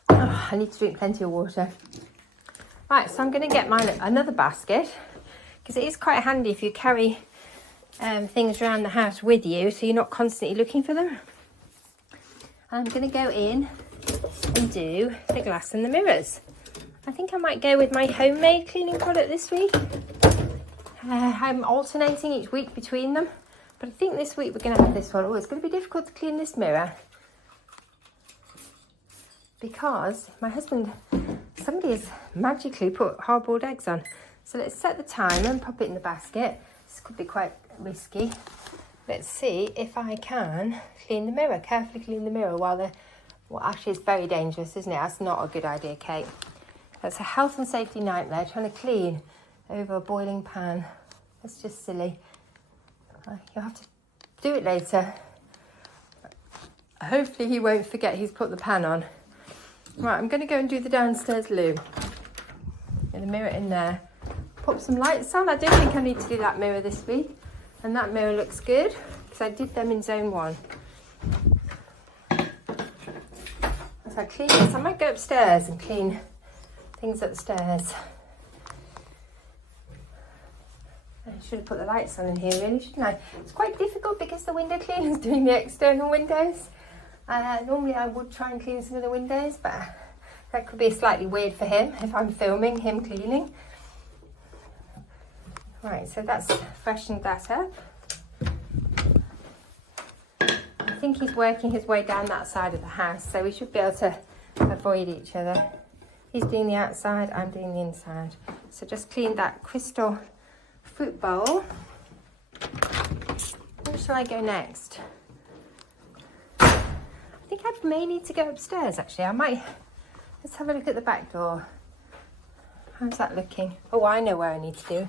Oh, I need to drink plenty of water. Right, so I'm going to get another basket because it is quite handy if you carry things around the house with you so you're not constantly looking for them. I'm going to go in and do the glass and the mirrors. I think I might go with my homemade cleaning product this week. I'm alternating each week between them, but I think this week we're going to have this one. Oh, it's going to be difficult to clean this mirror because my husband, somebody has magically put hard-boiled eggs on. So let's set the timer and pop it in the basket. This could be quite risky. Let's see if I can clean the mirror, carefully clean the mirror well, actually it's very dangerous, isn't it? That's not a good idea, Kate. That's a health and safety nightmare, trying to clean over a boiling pan. That's just silly. You'll have to do it later. Hopefully he won't forget he's put the pan on. Right, I'm going to go and do the downstairs loo. Get the mirror in there. Put some lights on. I don't think I need to do that mirror this week. And that mirror looks good because I did them in zone 1. As I clean this, I might go upstairs and clean things upstairs. I should have put the lights on in here really, shouldn't I? It's quite difficult because the window cleaner is doing the external windows. Normally I would try and clean some of the windows, but that could be slightly weird for him if I'm filming him cleaning. Right, so that's freshened that up. I think he's working his way down that side of the house, so we should be able to avoid each other. He's doing the outside, I'm doing the inside. So just clean that crystal fruit bowl. Where shall I go next? I think I may need to go upstairs actually. Let's have a look at the back door. How's that looking? Oh, I know where I need to do.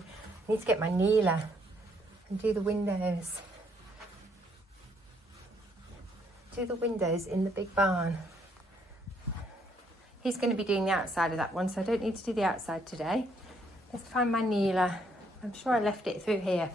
I need to get my kneeler and do the windows. Do the windows in the big barn. He's going to be doing the outside of that one, so I don't need to do the outside today. Let's find my kneeler. I'm sure I left it through here.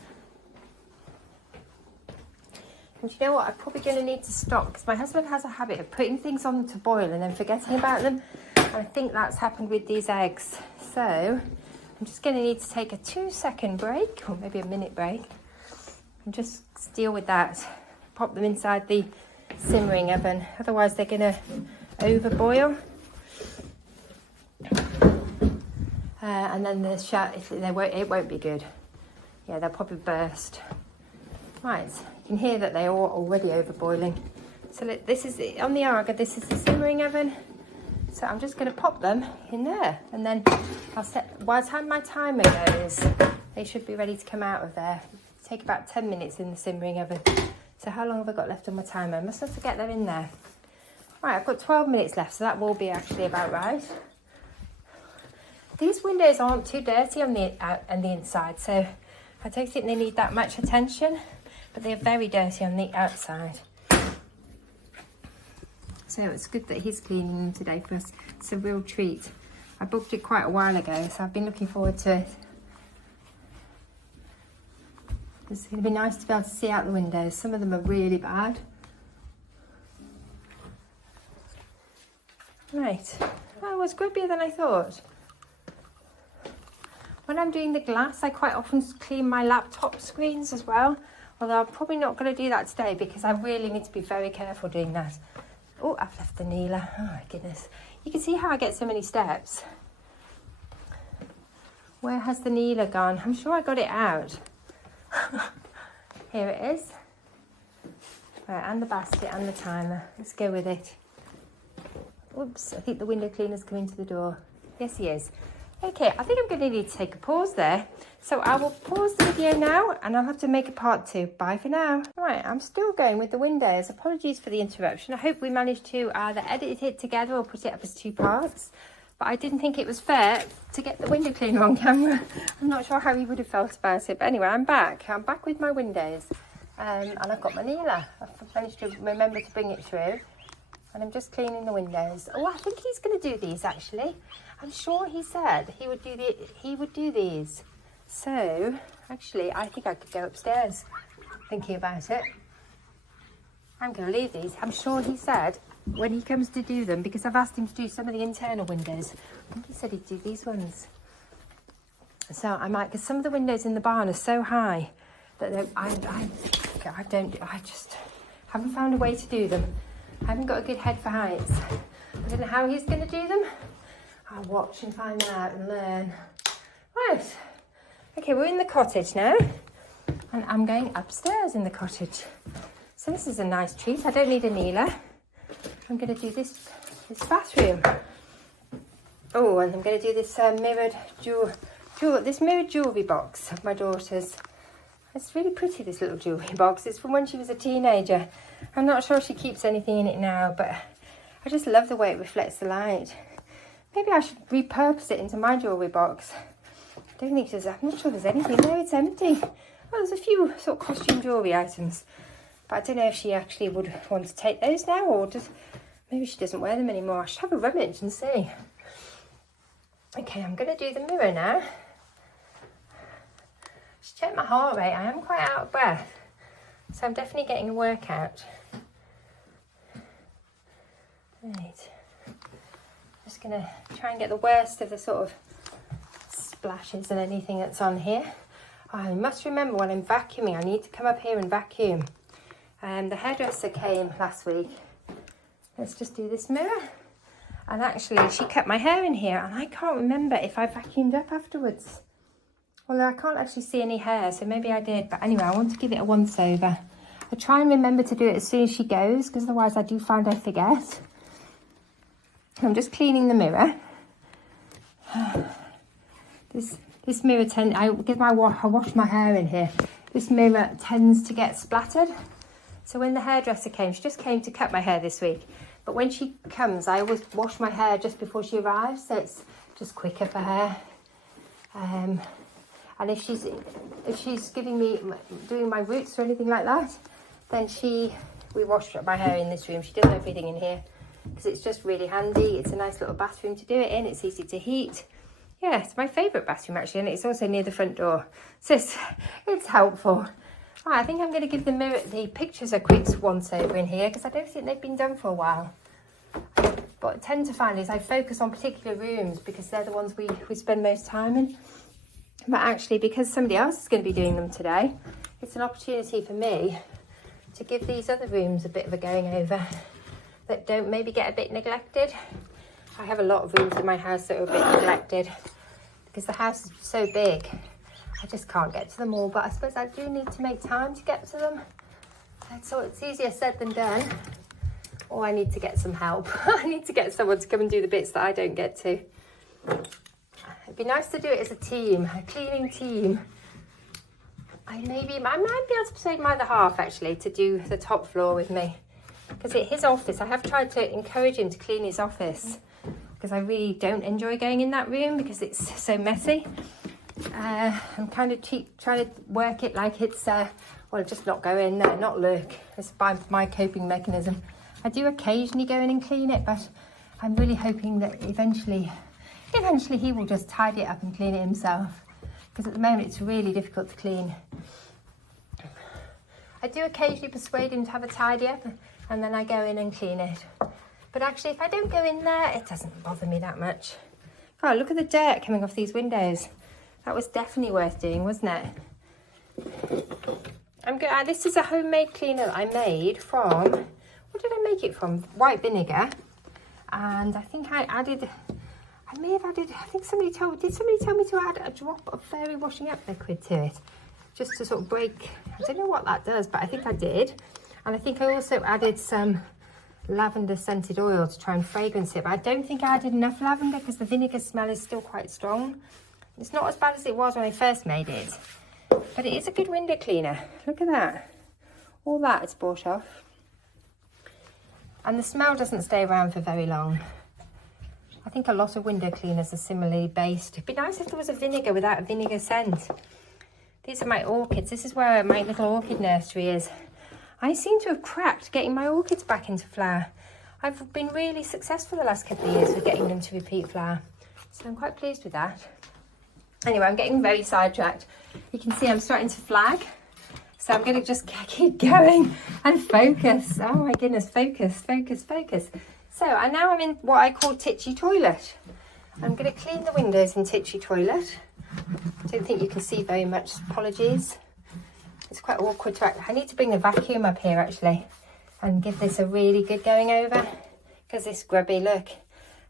And you know what? I'm probably going to need to stop because my husband has a habit of putting things on to boil and then forgetting about them. And I think that's happened with these eggs. So I'm just going to need to take a 2-second break, or maybe a minute break, and just deal with that. Pop them inside the simmering oven, otherwise they're going to overboil. And then it won't be good. Yeah, they'll probably burst. Right, you can hear that they are already overboiling. So this is on the Arga, this is the simmering oven. So I'm just going to pop them in there, and then I'll set, by the time my timer goes, they should be ready to come out of there. Take about 10 minutes in the simmering oven. So how long have I got left on my timer? I must not forget they're in there. Right, I've got 12 minutes left, so that will be actually about right. These windows aren't too dirty on the inside, so I don't think they need that much attention, but they're very dirty on the outside. So it's good that he's cleaning them today for us. It's a real treat. I booked it quite a while ago, so I've been looking forward to it. It's going to be nice to be able to see out the windows. Some of them are really bad. Right. Oh, it was grubbier than I thought. When I'm doing the glass, I quite often clean my laptop screens as well. Although I'm probably not going to do that today because I really need to be very careful doing that. Oh, I've left the kneeler. Oh my goodness. You can see how I get so many steps. Where has the kneeler gone? I'm sure I got it out. Here it is. Right, and the basket and the timer. Let's go with it. Oops, I think the window cleaner's coming to the door. Yes, he is. Okay, I think I'm going to need to take a pause there. So I will pause the video now and I'll have to make a part 2. Bye for now. Right, I'm still going with the windows. Apologies for the interruption. I hope we managed to either edit it together or put it up as 2 parts. But I didn't think it was fair to get the window cleaner on camera. I'm not sure how he would have felt about it. But anyway, I'm back. I'm back with my windows. And I've got my Neela. I've managed to remember to bring it through. And I'm just cleaning the windows. Oh, I think he's going to do these actually. I'm sure he said he would do these. So, actually, I think I could go upstairs thinking about it. I'm going to leave these. I'm sure he said when he comes to do them, because I've asked him to do some of the internal windows. I think he said he'd do these ones. So I might, because some of the windows in the barn are so high that I just haven't found a way to do them. I haven't got a good head for heights. I don't know how he's going to do them. I'll watch and find out and learn. Right. Okay, we're in the cottage now. And I'm going upstairs in the cottage. So this is a nice treat. I don't need a Neela. I'm going to do this bathroom. Oh, and I'm going to do this mirrored jewellery box of my daughter's. It's really pretty, this little jewellery box. It's from when she was a teenager. I'm not sure she keeps anything in it now, but I just love the way it reflects the light. Maybe I should repurpose it into my jewellery box. I'm not sure there's anything there. It's empty. Well, there's a few sort of costume jewellery items, but I don't know if she actually would want to take those now, or just maybe she doesn't wear them anymore. I should have a rummage and see. Okay, I'm going to do the mirror now. Just check my heart rate. I am quite out of breath, so I'm definitely getting a workout. Right. Just going to try and get the worst of the sort of splashes and anything that's on here. I must remember when I'm vacuuming, I need to come up here and vacuum. The hairdresser came last week. Let's just do this mirror. And actually, she cut my hair in here, and I can't remember if I vacuumed up afterwards. Well, I can't actually see any hair, so maybe I did. But anyway, I want to give it a once over. I try and remember to do it as soon as she goes, because otherwise I do find I forget. I'm just cleaning the mirror. This mirror I wash my hair in here. This mirror tends to get splattered. So when the hairdresser came, she just came to cut my hair this week. But when she comes, I always wash my hair just before she arrives, so it's just quicker for her. And if she's doing my roots or anything like that, then we wash my hair in this room. She does everything in here because it's just really handy. It's a nice little bathroom to do it in. It's easy to heat. Yeah, it's my favourite bathroom actually, and it's also near the front door, so it's helpful. Right, I think I'm going to give the pictures a quick once over in here, because I don't think they've been done for a while. What I tend to find is I focus on particular rooms because they're the ones we spend most time in. But actually, because somebody else is going to be doing them today, it's an opportunity for me to give these other rooms a bit of a going over that don't maybe get a bit neglected. I have a lot of rooms in my house that are a bit neglected because the house is so big. I just can't get to them all, but I suppose I do need to make time to get to them. So it's easier said than done. Or I need to get some help. I need to get someone to come and do the bits that I don't get to. It'd be nice to do it as a team, a cleaning team. I might be able to persuade my other half actually to do the top floor with me. Because at his office, I have tried to encourage him to clean his office, because I really don't enjoy going in that room because it's so messy. I'm kind of trying to work it like it's, just not go in there, not look. It's my coping mechanism. I do occasionally go in and clean it, but I'm really hoping that eventually he will just tidy it up and clean it himself. Because at the moment it's really difficult to clean. I do occasionally persuade him to have a tidy up, and then I go in and clean it. But actually, if I don't go in there, it doesn't bother me that much. Oh, look at the dirt coming off these windows. That was definitely worth doing, wasn't it? This is a homemade cleaner that I made from, what did I make it from? White vinegar. And I think I may have added, did somebody tell me to add a drop of fairy washing up liquid to it? Just to sort of break, I don't know what that does, but I think I did. And I think I also added some lavender scented oil to try and fragrance it, but I don't think I added enough lavender because the vinegar smell is still quite strong. It's not as bad as it was when I first made it, but it is a good window cleaner. Look at that. All that it's brought off. And the smell doesn't stay around for very long. I think a lot of window cleaners are similarly based. It'd be nice if there was a vinegar without a vinegar scent. These are my orchids. This is where my little orchid nursery is. I seem to have cracked getting my orchids back into flower. I've been really successful the last couple of years with getting them to repeat flower. So I'm quite pleased with that. Anyway, I'm getting very sidetracked. You can see I'm starting to flag. So I'm going to just keep going and focus. Oh my goodness, focus, focus, focus. So now I'm in what I call Titchy toilet. I'm going to clean the windows in Titchy toilet. I don't think you can see very much, apologies. It's quite awkward to I need to bring the vacuum up here actually and give this a really good going over because it's grubby, look.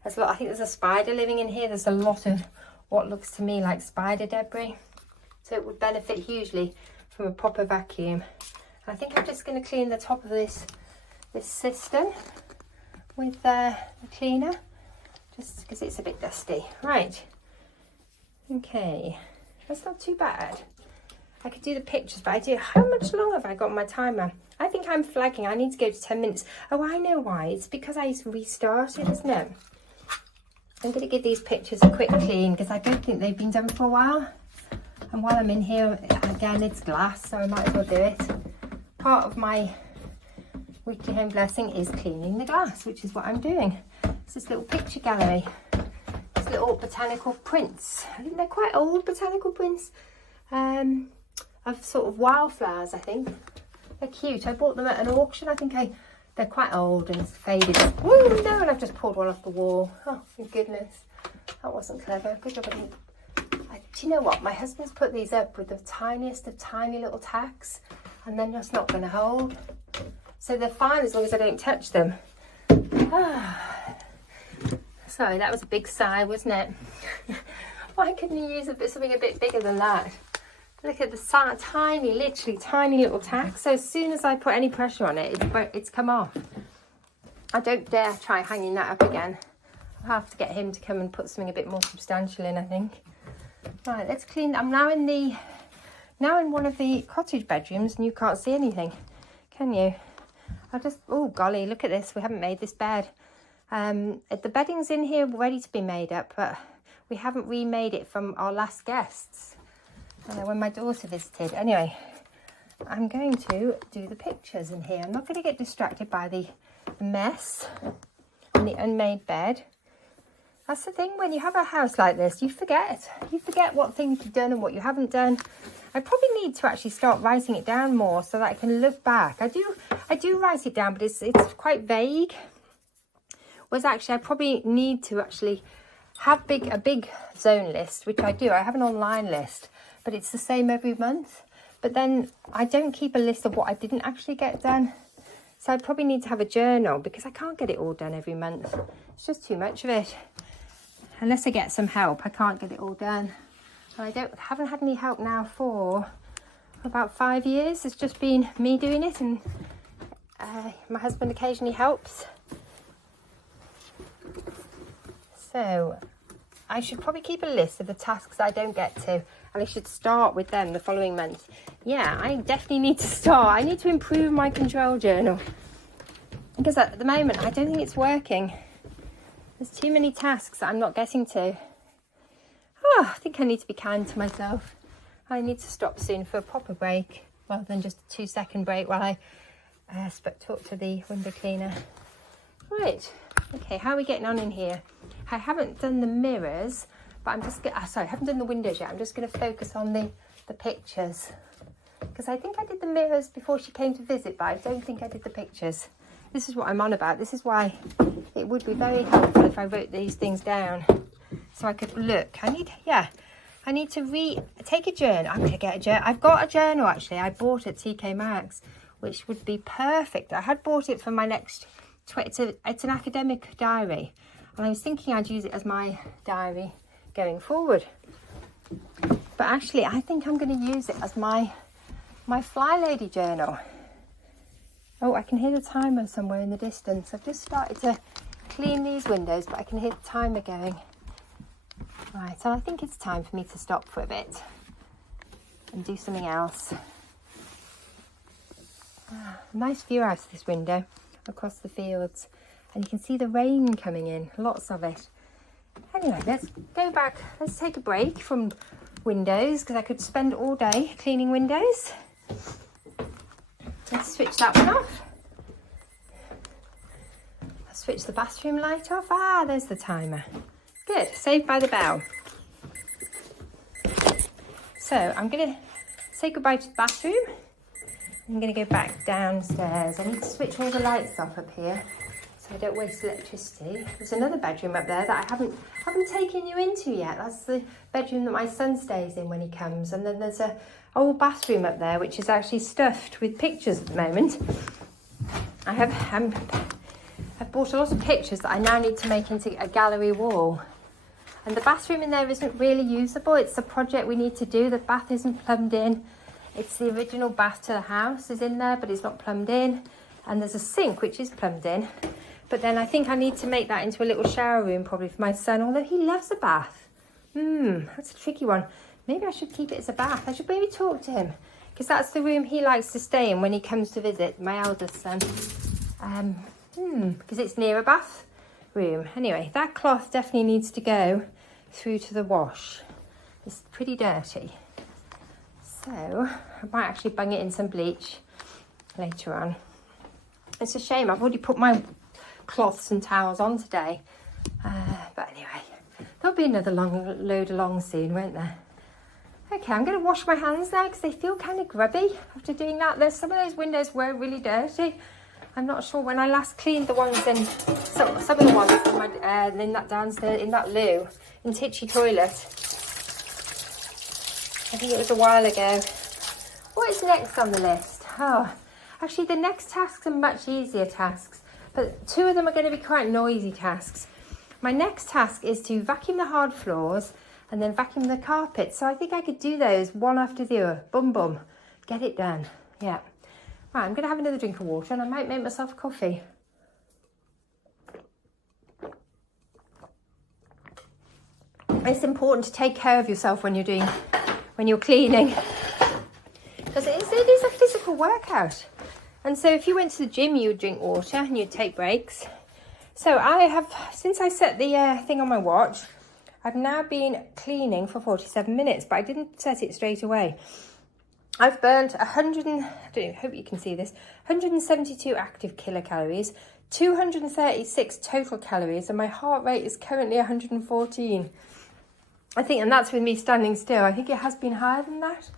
There's a lot, I think there's a spider living in here. There's a lot of what looks to me like spider debris. So it would benefit hugely from a proper vacuum. And I think I'm just going to clean the top of this cistern with the cleaner, just because it's a bit dusty. Right, okay, that's not too bad. I could do the pictures, but how much longer have I got on my timer? I think I'm flagging. I need to go to 10 minutes. Oh, I know why. It's because I restarted, isn't it? I'm going to give these pictures a quick clean because I don't think they've been done for a while. And while I'm in here, again, it's glass, so I might as well do it. Part of my weekly home blessing is cleaning the glass, which is what I'm doing. It's this little picture gallery. These little botanical prints. I think they're quite old botanical prints of sort of wildflowers, I think. They're cute. I bought them at an auction. I think they're quite old and faded. Woo, no, and I've just pulled one off the wall. Oh, my goodness. That wasn't clever. Good job I didn't. Do you know what? My husband's put these up with the tiniest of tiny little tacks, and they're just not going to hold. So they're fine as long as I don't touch them. Sorry, that was a big sigh, wasn't it? Why couldn't you use something a bit bigger than that? Look at the tiny, literally tiny little tack. So as soon as I put any pressure on it, it's come off. I don't dare try hanging that up again. I'll have to get him to come and put something a bit more substantial in, I think. Right, let's clean. I'm now in one of the cottage bedrooms, and you can't see anything, can you? Oh golly, look at this. We haven't made this bed. The bedding's in here ready to be made up, but we haven't remade it from our last guests when my daughter visited. Anyway, I'm going to do the pictures in here. I'm not going to get distracted by the mess and the unmade bed. That's the thing, when you have a house like this, you forget what things you've done and what you haven't done. I probably need to actually start writing it down more so that I can look back. I do write it down, but it's quite vague. Whereas actually I probably need to actually have a big zone list, which I do. I have an online list, but it's the same every month. But then I don't keep a list of what I didn't actually get done. So I probably need to have a journal because I can't get it all done every month. It's just too much of it. Unless I get some help, I can't get it all done. I haven't had any help now for about 5 years. It's just been me doing it, and my husband occasionally helps. So I should probably keep a list of the tasks I don't get to, and I should start with them the following month. Yeah, I definitely need to start. I need to improve my control journal because at the moment I don't think it's working. There's too many tasks that I'm not getting to. Oh, I think I need to be kind to myself. I need to stop soon for a proper break rather than just a 2-second break while I talk to the window cleaner. Right, okay, how are we getting on in here? I haven't done the mirrors, but I'm just sorry, I haven't done the windows yet. I'm just going to focus on the pictures because I think I did the mirrors before she came to visit, but I don't think I did the pictures. This is what I'm on about. This is why it would be very helpful if I wrote these things down so I could look. I need to take a journal. I'm going to get a journal. I've got a journal actually. I bought at TK Maxx, which would be perfect. I had bought it for my next, it's an academic diary. And I was thinking I'd use it as my diary going forward. But actually, I think I'm going to use it as my FlyLady journal. Oh, I can hear the timer somewhere in the distance. I've just started to clean these windows, but I can hear the timer going. Right, so I think it's time for me to stop for a bit and do something else. Nice view out of this window across the fields, and you can see the rain coming in, lots of it. Anyway, let's go back. Let's take a break from windows because I could spend all day cleaning windows. Let's switch that one off. Let's switch the bathroom light off. Ah, there's the timer. Good, saved by the bell. So I'm going to say goodbye to the bathroom. I'm going to go back downstairs. I need to switch all the lights off up here so I don't waste electricity. There's another bedroom up there that I haven't taken you into yet. That's the bedroom that my son stays in when he comes. And then there's a old bathroom up there which is actually stuffed with pictures at the moment. I've bought a lot of pictures that I now need to make into a gallery wall. And the bathroom in there isn't really usable. It's a project we need to do. The bath isn't plumbed in. It's the original bath to the house is in there, but it's not plumbed in. And there's a sink which is plumbed in. But then I think I need to make that into a little shower room probably for my son, although he loves a bath. That's a tricky one. Maybe I should keep it as a bath. I should maybe talk to him because that's the room he likes to stay in when he comes to visit, my eldest son. Because it's near a bath room. Anyway, that cloth definitely needs to go through to the wash. It's pretty dirty. So I might actually bung it in some bleach later on. It's a shame, I've already put my cloths and towels on today. But anyway, there'll be another load along soon, won't there? Okay, I'm going to wash my hands now because they feel kind of grubby after doing that. There's some of those windows were really dirty. I'm not sure when I last cleaned the ones in, some of the ones in, in that downstairs, in that loo, in Titchy toilet. I think it was a while ago. What is next on the list? Oh, actually the next tasks are much easier tasks, but two of them are going to be quite noisy tasks. My next task is to vacuum the hard floors and then vacuum the carpet. So I think I could do those one after the other. Boom, boom. Get it done. Yeah. Right, I'm going to have another drink of water and I might make myself coffee. It's important to take care of yourself when you're cleaning, because it is a physical workout. And so if you went to the gym, you would drink water and you'd take breaks. So I have, since I set the thing on my watch, I've now been cleaning for 47 minutes, but I didn't set it straight away. I've burnt 172 active kilocalories, 236 total calories, and my heart rate is currently 114. I think, and that's with me standing still. I think it has been higher than that.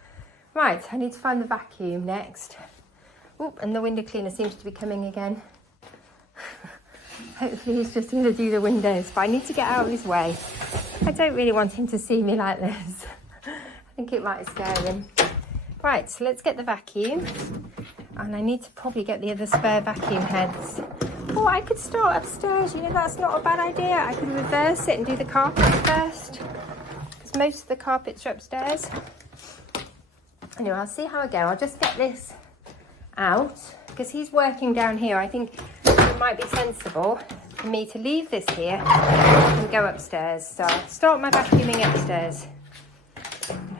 Right, I need to find the vacuum next. Oop, and the window cleaner seems to be coming again. Hopefully he's just going to do the windows, but I need to get out of his way. I don't really want him to see me like this. I think it might scare him. Right, so let's get the vacuum. And I need to probably get the other spare vacuum heads. Oh, I could start upstairs. You know, that's not a bad idea. I could reverse it and do the carpets first, because most of the carpets are upstairs. Anyway, I'll see how I go. I'll just get this out, because he's working down here. I think it might be sensible for me to leave this here and go upstairs. So I'll start my vacuuming upstairs.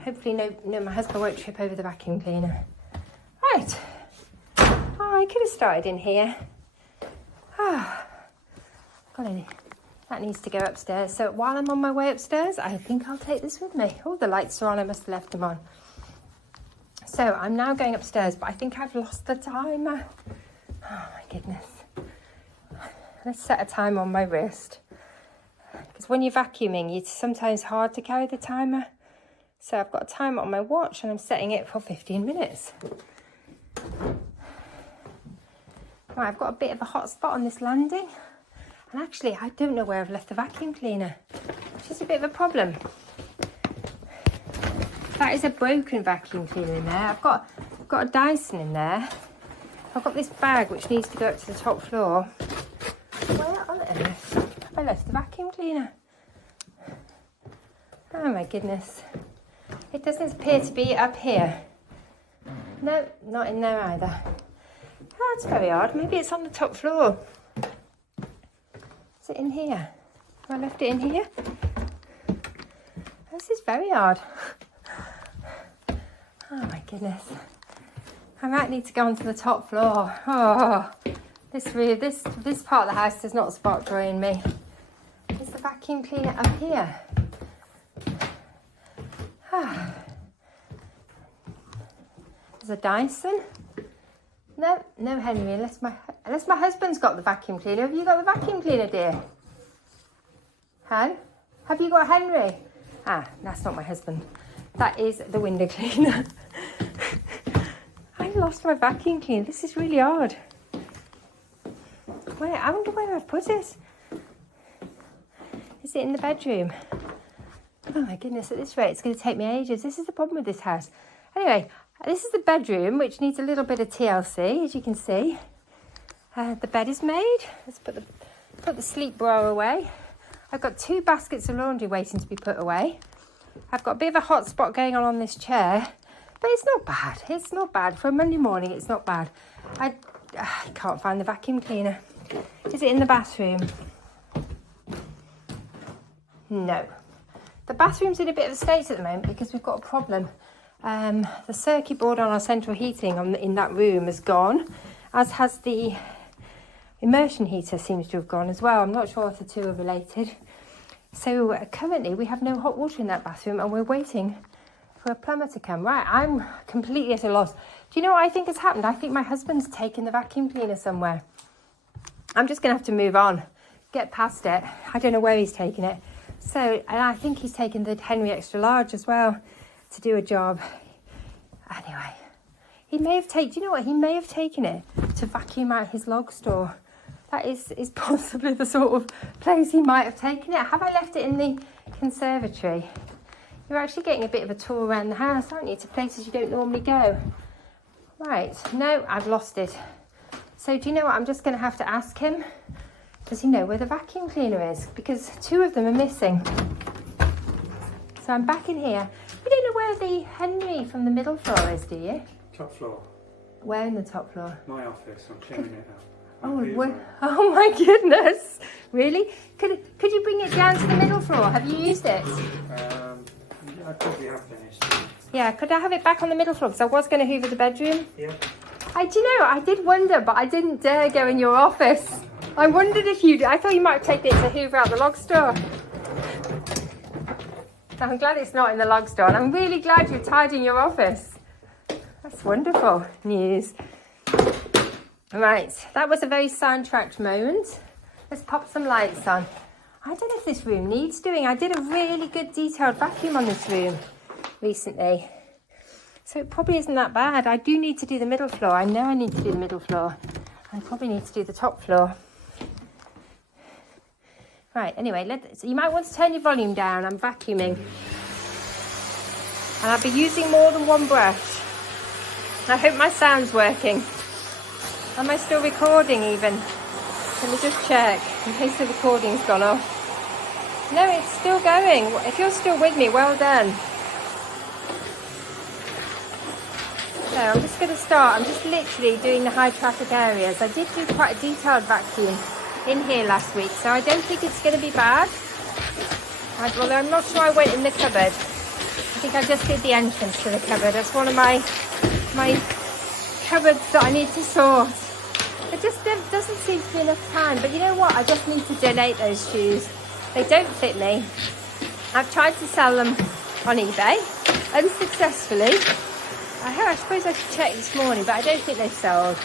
Hopefully no, my husband won't trip over the vacuum cleaner. Right. Oh, I could have started in here. Ah, that needs to go upstairs. So while I'm on my way upstairs, I think I'll take this with me. Oh, the lights are on. I must have left them on. So I'm now going upstairs, but I think I've lost the timer. Oh my goodness. Let's set a time on my wrist. Because when you're vacuuming, it's sometimes hard to carry the timer. So I've got a timer on my watch and I'm setting it for 15 minutes. Right, I've got a bit of a hot spot on this landing. And actually, I don't know where I've left the vacuum cleaner, which is a bit of a problem. That is a broken vacuum cleaner in there. I've got a Dyson in there. I've got this bag which needs to go up to the top floor. Where on earth have I left the vacuum cleaner? Oh my goodness. It doesn't appear to be up here. No, not in there either. That's very odd. Maybe it's on the top floor. Is it in here? Have I left it in here? This is very odd. Oh my goodness. I might need to go onto the top floor. Oh, this part of the house does not spot drying me. Is the vacuum cleaner up here? Ah. There's a Dyson. No Henry, unless my husband's got the vacuum cleaner. Have you got the vacuum cleaner, dear? Han? Have you got Henry? Ah, that's not my husband. That is the window cleaner. I lost my vacuum cleaner. This is really odd. I wonder where I've put it. Is it in the bedroom? Oh my goodness, at this rate it's going to take me ages. This is the problem with this house. Anyway, this is the bedroom, which needs a little bit of TLC, as you can see. The bed is made. Let's put the sleep bra away. I've got 2 baskets of laundry waiting to be put away. I've got a bit of a hot spot going on this chair, but it's not bad. It's not bad. For a Monday morning, it's not bad. I can't find the vacuum cleaner. Is it in the bathroom? No. The bathroom's in a bit of a state at the moment because we've got a problem. The circuit board on our central heating in that room has gone, as has the immersion heater seems to have gone as well. I'm not sure if the two are related. So currently we have no hot water in that bathroom and we're waiting for a plumber to come. Right, I'm completely at a loss. Do you know what I think has happened? I think my husband's taken the vacuum cleaner somewhere. I'm just going to have to move on, get past it. I don't know where he's taken it. So, and I think he's taken the Henry Extra Large as well to do a job. Anyway, he may have taken, do you know what? He may have taken it to vacuum out his log store. That is possibly the sort of place he might have taken it. Have I left it in the conservatory? You're actually getting a bit of a tour around the house, aren't you? To places you don't normally go. Right, no, I've lost it. So do you know what? I'm just going to have to ask him. Does he know where the vacuum cleaner is? Because 2 of them are missing. So I'm back in here. You don't know where the Henry from the middle floor is, do you? Top floor. Where in the top floor? My office. I'm clearing it out. Oh my goodness! Really? Could you bring it down to the middle floor? Have you used it? I probably have finished. Yeah. Could I have it back on the middle floor? Because I was going to hoover the bedroom. Yeah. Do you know? I did wonder, but I didn't dare go in your office. I wondered if you. I thought you might have taken it to hoover out the log store. I'm glad it's not in the log store, and I'm really glad you're tidying your office. That's wonderful news. Right, that was a very soundtracked moment. Let's pop some lights on. I don't know if this room needs doing. I did a really good detailed vacuum on this room recently. So it probably isn't that bad. I do need to do the middle floor. I know I need to do the middle floor. I probably need to do the top floor. Right, anyway, so you might want to turn your volume down. I'm vacuuming. And I'll be using more than one brush. I hope my sound's working. Am I still recording even? Let me just check in case the recording's gone off. No, it's still going. If you're still with me, well done. So I'm just going to start. I'm just literally doing the high traffic areas. I did do quite a detailed vacuum in here last week, so I don't think it's going to be bad. Although I'm not sure I went in the cupboard. I think I just did the entrance to the cupboard. That's one of my cupboards that I need to sort. It just doesn't seem to be enough time. But you know what? I just need to donate those shoes. They don't fit me. I've tried to sell them on eBay unsuccessfully. I suppose I should check this morning, but I don't think they've sold.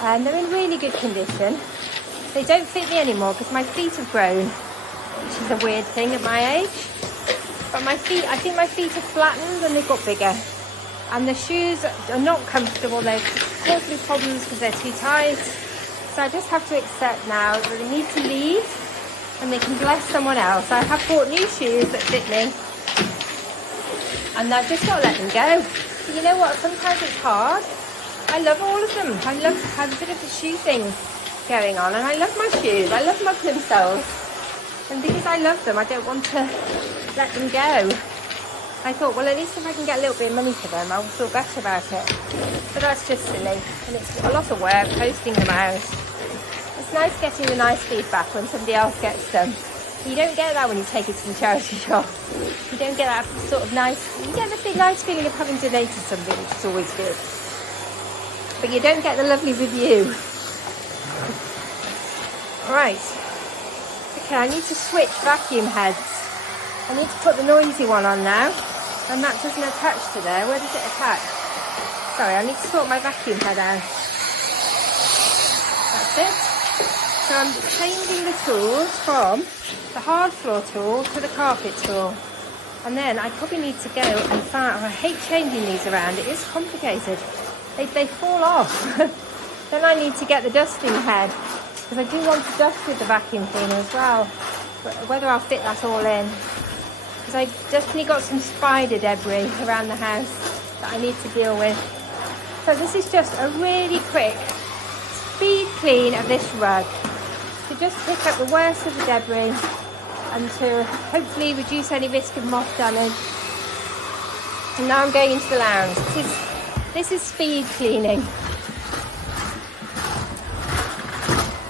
And they're in really good condition. They don't fit me anymore because my feet have grown, which is a weird thing at my age. But my feet, I think my feet have flattened and they've got bigger. And the shoes are not comfortable. They've caused me problems because they're too tight. So I just have to accept now that they need to leave and they can bless someone else. I have bought new shoes that fit me. And I've just got to let them go. But you know what? Sometimes it's hard. I love all of them. I love have a bit of the shoe thing going on. And I love my shoes. I love my plimsolls. And because I love them, I don't want to let them go. I thought, well, at least if I can get a little bit of money for them, I'll feel better about it. But that's just silly. And it's a lot of work posting them out. It's nice getting the nice feedback when somebody else gets them. You don't get that when you take it to the charity shop. You don't get that sort of nice, you get the nice feeling of having donated something, which is always good. But you don't get the lovely review. Right. Okay, I need to switch vacuum heads. I need to put the noisy one on now. And that doesn't attach to there. Where does it attach? Sorry, I need to sort my vacuum head out. That's it. So I'm changing the tools from the hard floor tool to the carpet tool. And then I probably need to go and find, I hate changing these around, it is complicated. They fall off. Then I need to get the dusting head, because I do want to dust with the vacuum cleaner as well. But whether I'll fit that all in. Because I definitely got some spider debris around the house that I need to deal with. So this is just a really quick speed clean of this rug. To just pick up the worst of the debris and to hopefully reduce any risk of moth damage. And now I'm going into the lounge. This is speed cleaning.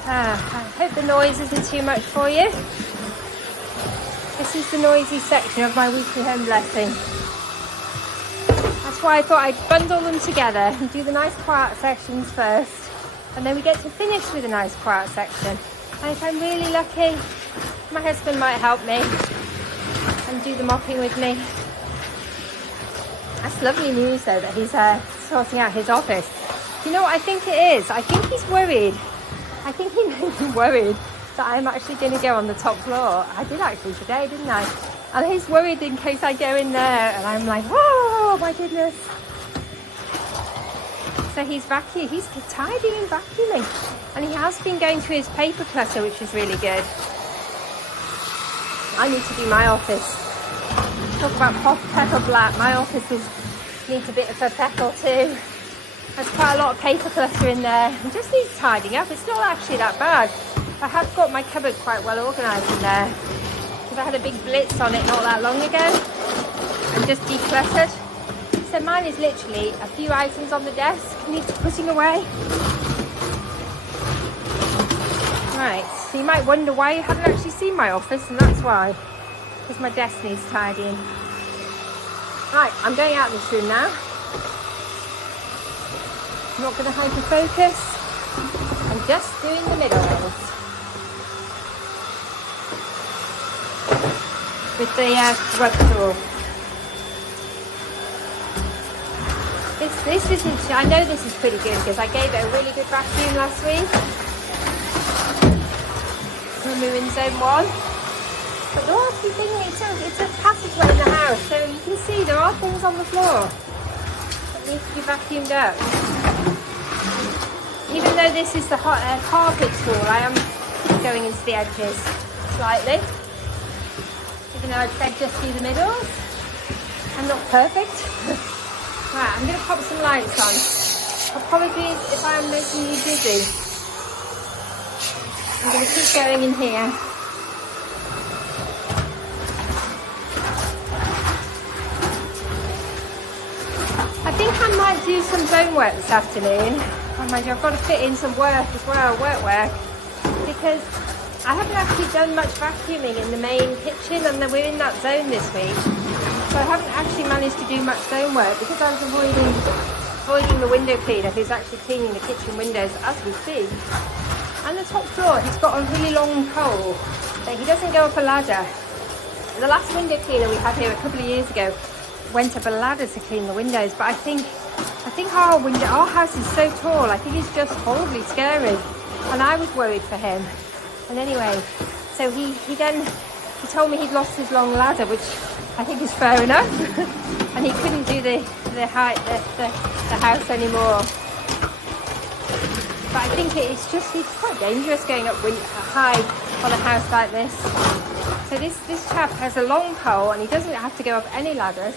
I hope the noise isn't too much for you. This is the noisy section of my weekly home blessing. That's why I thought I'd bundle them together and do the nice quiet sections first. And then we get to finish with a nice quiet section. And if I'm really lucky, my husband might help me and do the mopping with me. That's lovely news though, that he's sorting out his office. You know what I think it is? I think he's worried. I think he may be worried that I'm actually going to go on the top floor. I did actually today, didn't I? And he's worried in case I go in there and I'm like, oh my goodness. So he's tidying and vacuuming. And he has been going through his paper clutter, which is really good. I need to do my office. Talk about pepper black. My office needs a bit of a peckle too. There's quite a lot of paper clutter in there. It just needs tidying up. It's not actually that bad. I have got my cupboard quite well organised in there. Because I had a big blitz on it not that long ago. And just decluttered. So mine is literally a few items on the desk, needs putting away. Right, so you might wonder why you haven't actually seen my office, and that's why. Because my desk needs tidying. Right, I'm going out of this room now. I'm not going to hyper focus. I'm just doing the middles. With the rug tool. This isn't, I know this is pretty good because I gave it a really good vacuum last week. When we were in zone 1. But there are a few things, it's a passageway in the house, so you can see there are things on the floor that need to be vacuumed up. Even though this is the carpet tool, I am going into the edges slightly. Even though I'd said just do the middles. I'm not perfect. Right, I'm going to pop some lights on. Apologies if I am making you dizzy. I'm going to keep going in here. I think I might do some zone work this afternoon. Oh my God, I've got to fit in some work as well, work. Because I haven't actually done much vacuuming in the main kitchen, and we're in that zone this week. So I haven't actually managed to do much zone work because I was avoiding the window cleaner who's actually cleaning the kitchen windows as we speak. And the top floor, he's got a really long pole, so he doesn't go up a ladder. The last window cleaner we had here a couple of years ago went up a ladder to clean the windows, but I think our house is so tall, I think it's just horribly scary. And I was worried for him. And anyway, so he told me he'd lost his long ladder, which I think is fair enough. And he couldn't do the house anymore. But I think it's quite dangerous going up high on a house like this. So this chap has a long pole and he doesn't have to go up any ladders.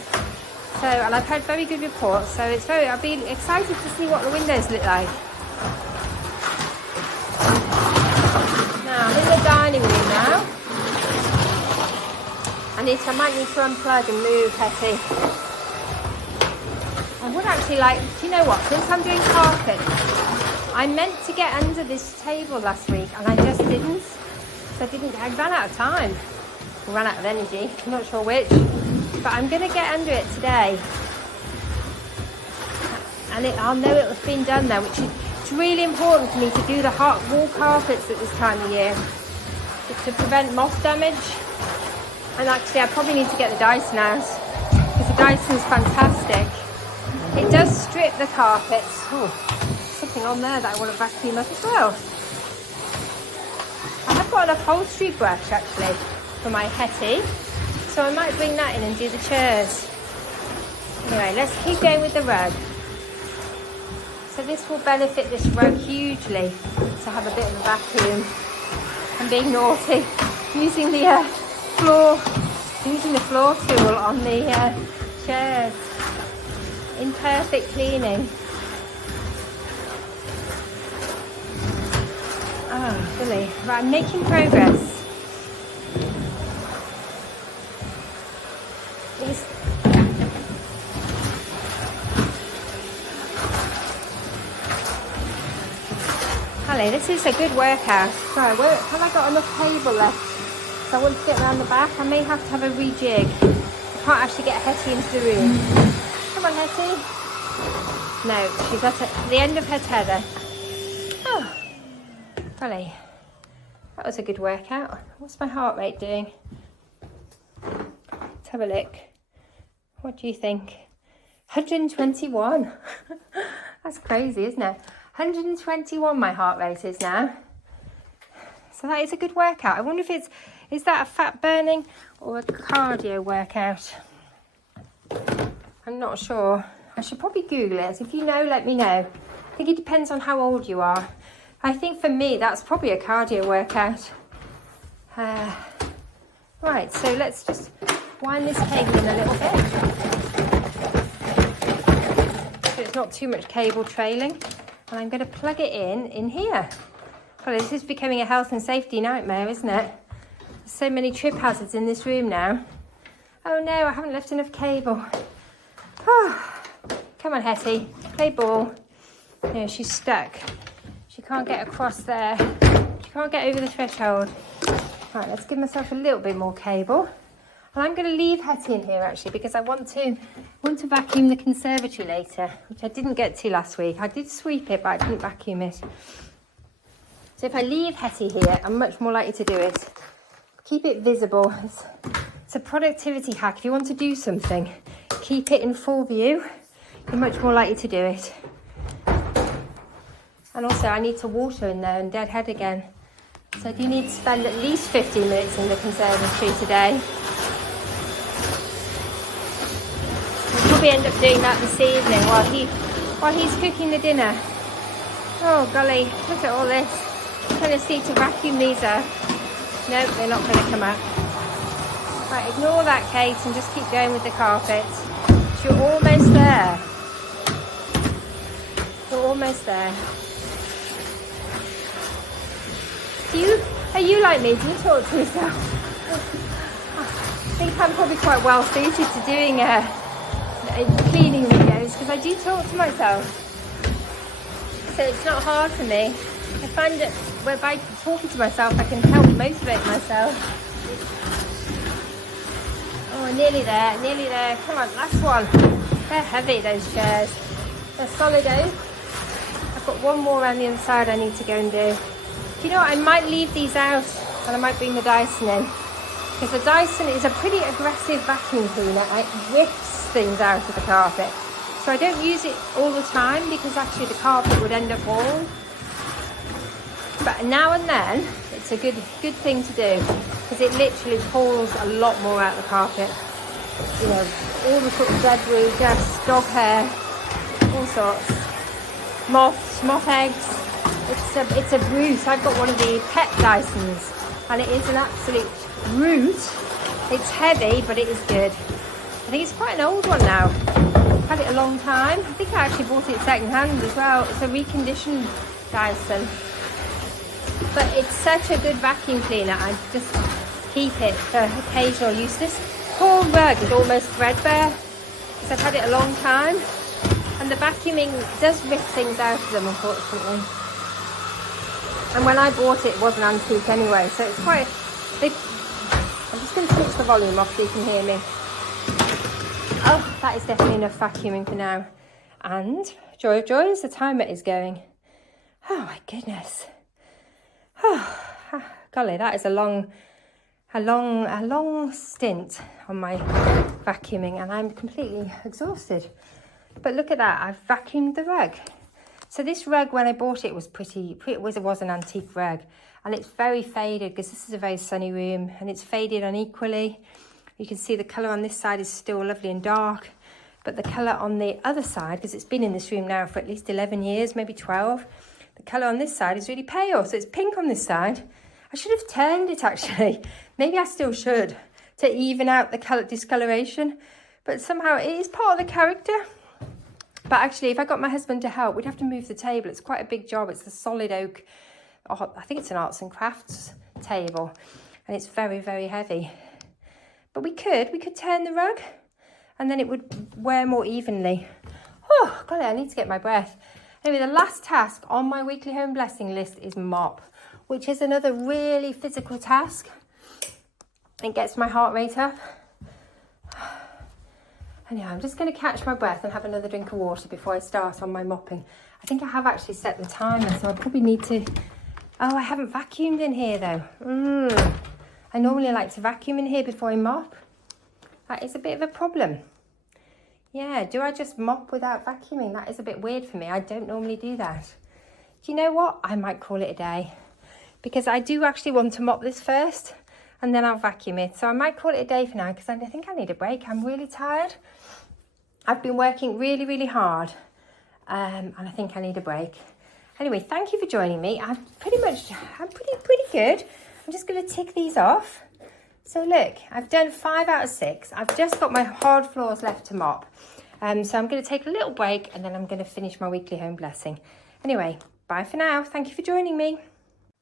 So, and I've heard very good reports. So I'll be excited to see what the windows look like. Now I'm in the dining room now. I might need to unplug and move, Hetty. I would actually like, do you know what, since I'm doing carpet, I meant to get under this table last week and I just didn't. So I ran out of time. I ran out of energy, I'm not sure which. But I'm going to get under it today. And I'll know it'll have been done then, which is it's really important for me to do the hot wall carpets at this time of year. To prevent moth damage. And actually I probably need to get the Dyson out, because the Dyson's fantastic. It does strip the carpets. Oh, something on there that I want to vacuum up as well. I have got an upholstery brush actually for my Hetty, so I might bring that in and do the chores. Anyway, let's keep going with the rug. So this will benefit this rug hugely to have a bit of a vacuum. I'm being naughty, using the floor tool on the chairs. Imperfect cleaning. Oh, really? Right, I'm making progress. Hello, this is a good workout. Right, have I got enough cable left? So I want to get around the back. I may have to have a rejig. I can't actually get Hetty into the room. Come on, Hetty. No, she's at the end of her tether. Oh, golly. That was a good workout. What's my heart rate doing? Let's have a look. What do you think? 121. That's crazy, isn't it? 121 my heart rate is now. So that is a good workout. I wonder if is that a fat burning or a cardio workout? I'm not sure. I should probably Google it. If you know, let me know. I think it depends on how old you are. I think for me, that's probably a cardio workout. Right, so let's just wind this cable in a little bit. So it's not too much cable trailing. And I'm going to plug it in here. Well, this is becoming a health and safety nightmare, isn't it? There's so many trip hazards in this room now. Oh no, I haven't left enough cable. Oh, come on, Hetty, play ball. No, she's stuck. She can't get across there. She can't get over the threshold. Right, let's give myself a little bit more cable. And I'm going to leave Hetty in here actually because I want to vacuum the conservatory later, which I didn't get to last week. I did sweep it, but I didn't vacuum it. So if I leave Hetty here, I'm much more likely to do it. Keep it visible. It's a productivity hack. If you want to do something, keep it in full view. You're much more likely to do it. And also I need to water in there and deadhead again. So I do need to spend at least 15 minutes in the conservatory today. Probably end up doing that this evening while he's cooking the dinner. Oh golly, look at all this. I'm trying to see to vacuum these up. Nope, they're not going to come up. Right, ignore that, Kate, and just keep going with the carpet. You're almost there. You're almost there. Are you like me? Do you talk to yourself? I think I'm probably quite well suited to doing cleaning videos because I do talk to myself, so it's not hard for me. I find that by talking to myself I can help motivate myself. Oh, nearly there, come on, last one. They're heavy, those chairs. They're solid oak. I've got one more around the inside I need to go and do. You know what, I might leave these out and I might bring the Dyson in, because the Dyson is a pretty aggressive vacuum cleaner. It rips things out of the carpet. So I don't use it all the time because actually the carpet would end up bald. But now and then it's a good thing to do because it literally pulls a lot more out of the carpet. You know, all the sort of bedroom, dust, dog hair, all sorts. Moths, moth eggs. It's a brute. I've got one of the pet Dysons and it is an absolute brute. It's heavy, but it is good. I think it's quite an old one now. I've had it a long time. I think I actually bought it second hand as well. It's a reconditioned Dyson. But it's such a good vacuum cleaner. keep it for occasional use. This whole rug is almost threadbare because I've had it a long time, and the vacuuming does rip things out of them, unfortunately. And when I bought it, it was an antique anyway, so it's quite big. I'm just going to switch the volume off so you can hear me. Oh, that is definitely enough vacuuming for now. And joy of joys, the timer is going. Oh my goodness. Oh, golly, that is a long stint on my vacuuming, and I'm completely exhausted. But look at that, I've vacuumed the rug. So this rug, when I bought it, was it was an antique rug, and it's very faded because this is a very sunny room, and it's faded unequally. You can see the colour on this side is still lovely and dark, but the colour on the other side, because it's been in this room now for at least 11 years, maybe 12, the colour on this side is really pale, so it's pink on this side. I should have turned it actually. Maybe I still should, to even out the colour discoloration, but somehow it is part of the character. But actually, if I got my husband to help, we'd have to move the table. It's quite a big job. It's the solid oak, I think it's an arts and crafts table, and it's very, very heavy. But we could turn the rug, and then it would wear more evenly. Oh, golly, I need to get my breath. Anyway, the last task on my weekly home blessing list is mop, which is another really physical task. It gets my heart rate up. Anyway, I'm just going to catch my breath and have another drink of water before I start on my mopping. I think I have actually set the timer, so I probably need to... Oh, I haven't vacuumed in here though. I normally like to vacuum in here before I mop. That is a bit of a problem. Yeah, do I just mop without vacuuming? That is a bit weird for me. I don't normally do that. Do you know what? I might call it a day, because I do actually want to mop this first, and then I'll vacuum it. So I might call it a day for now, because I think I need a break. I'm really tired. I've been working really, really hard, and I think I need a break. Anyway, thank you for joining me. I'm pretty good. I'm just going to tick these off. So look, I've done 5 out of 6. I've just got my hard floors left to mop. So I'm going to take a little break, and then I'm going to finish my weekly home blessing. Anyway, bye for now. Thank you for joining me.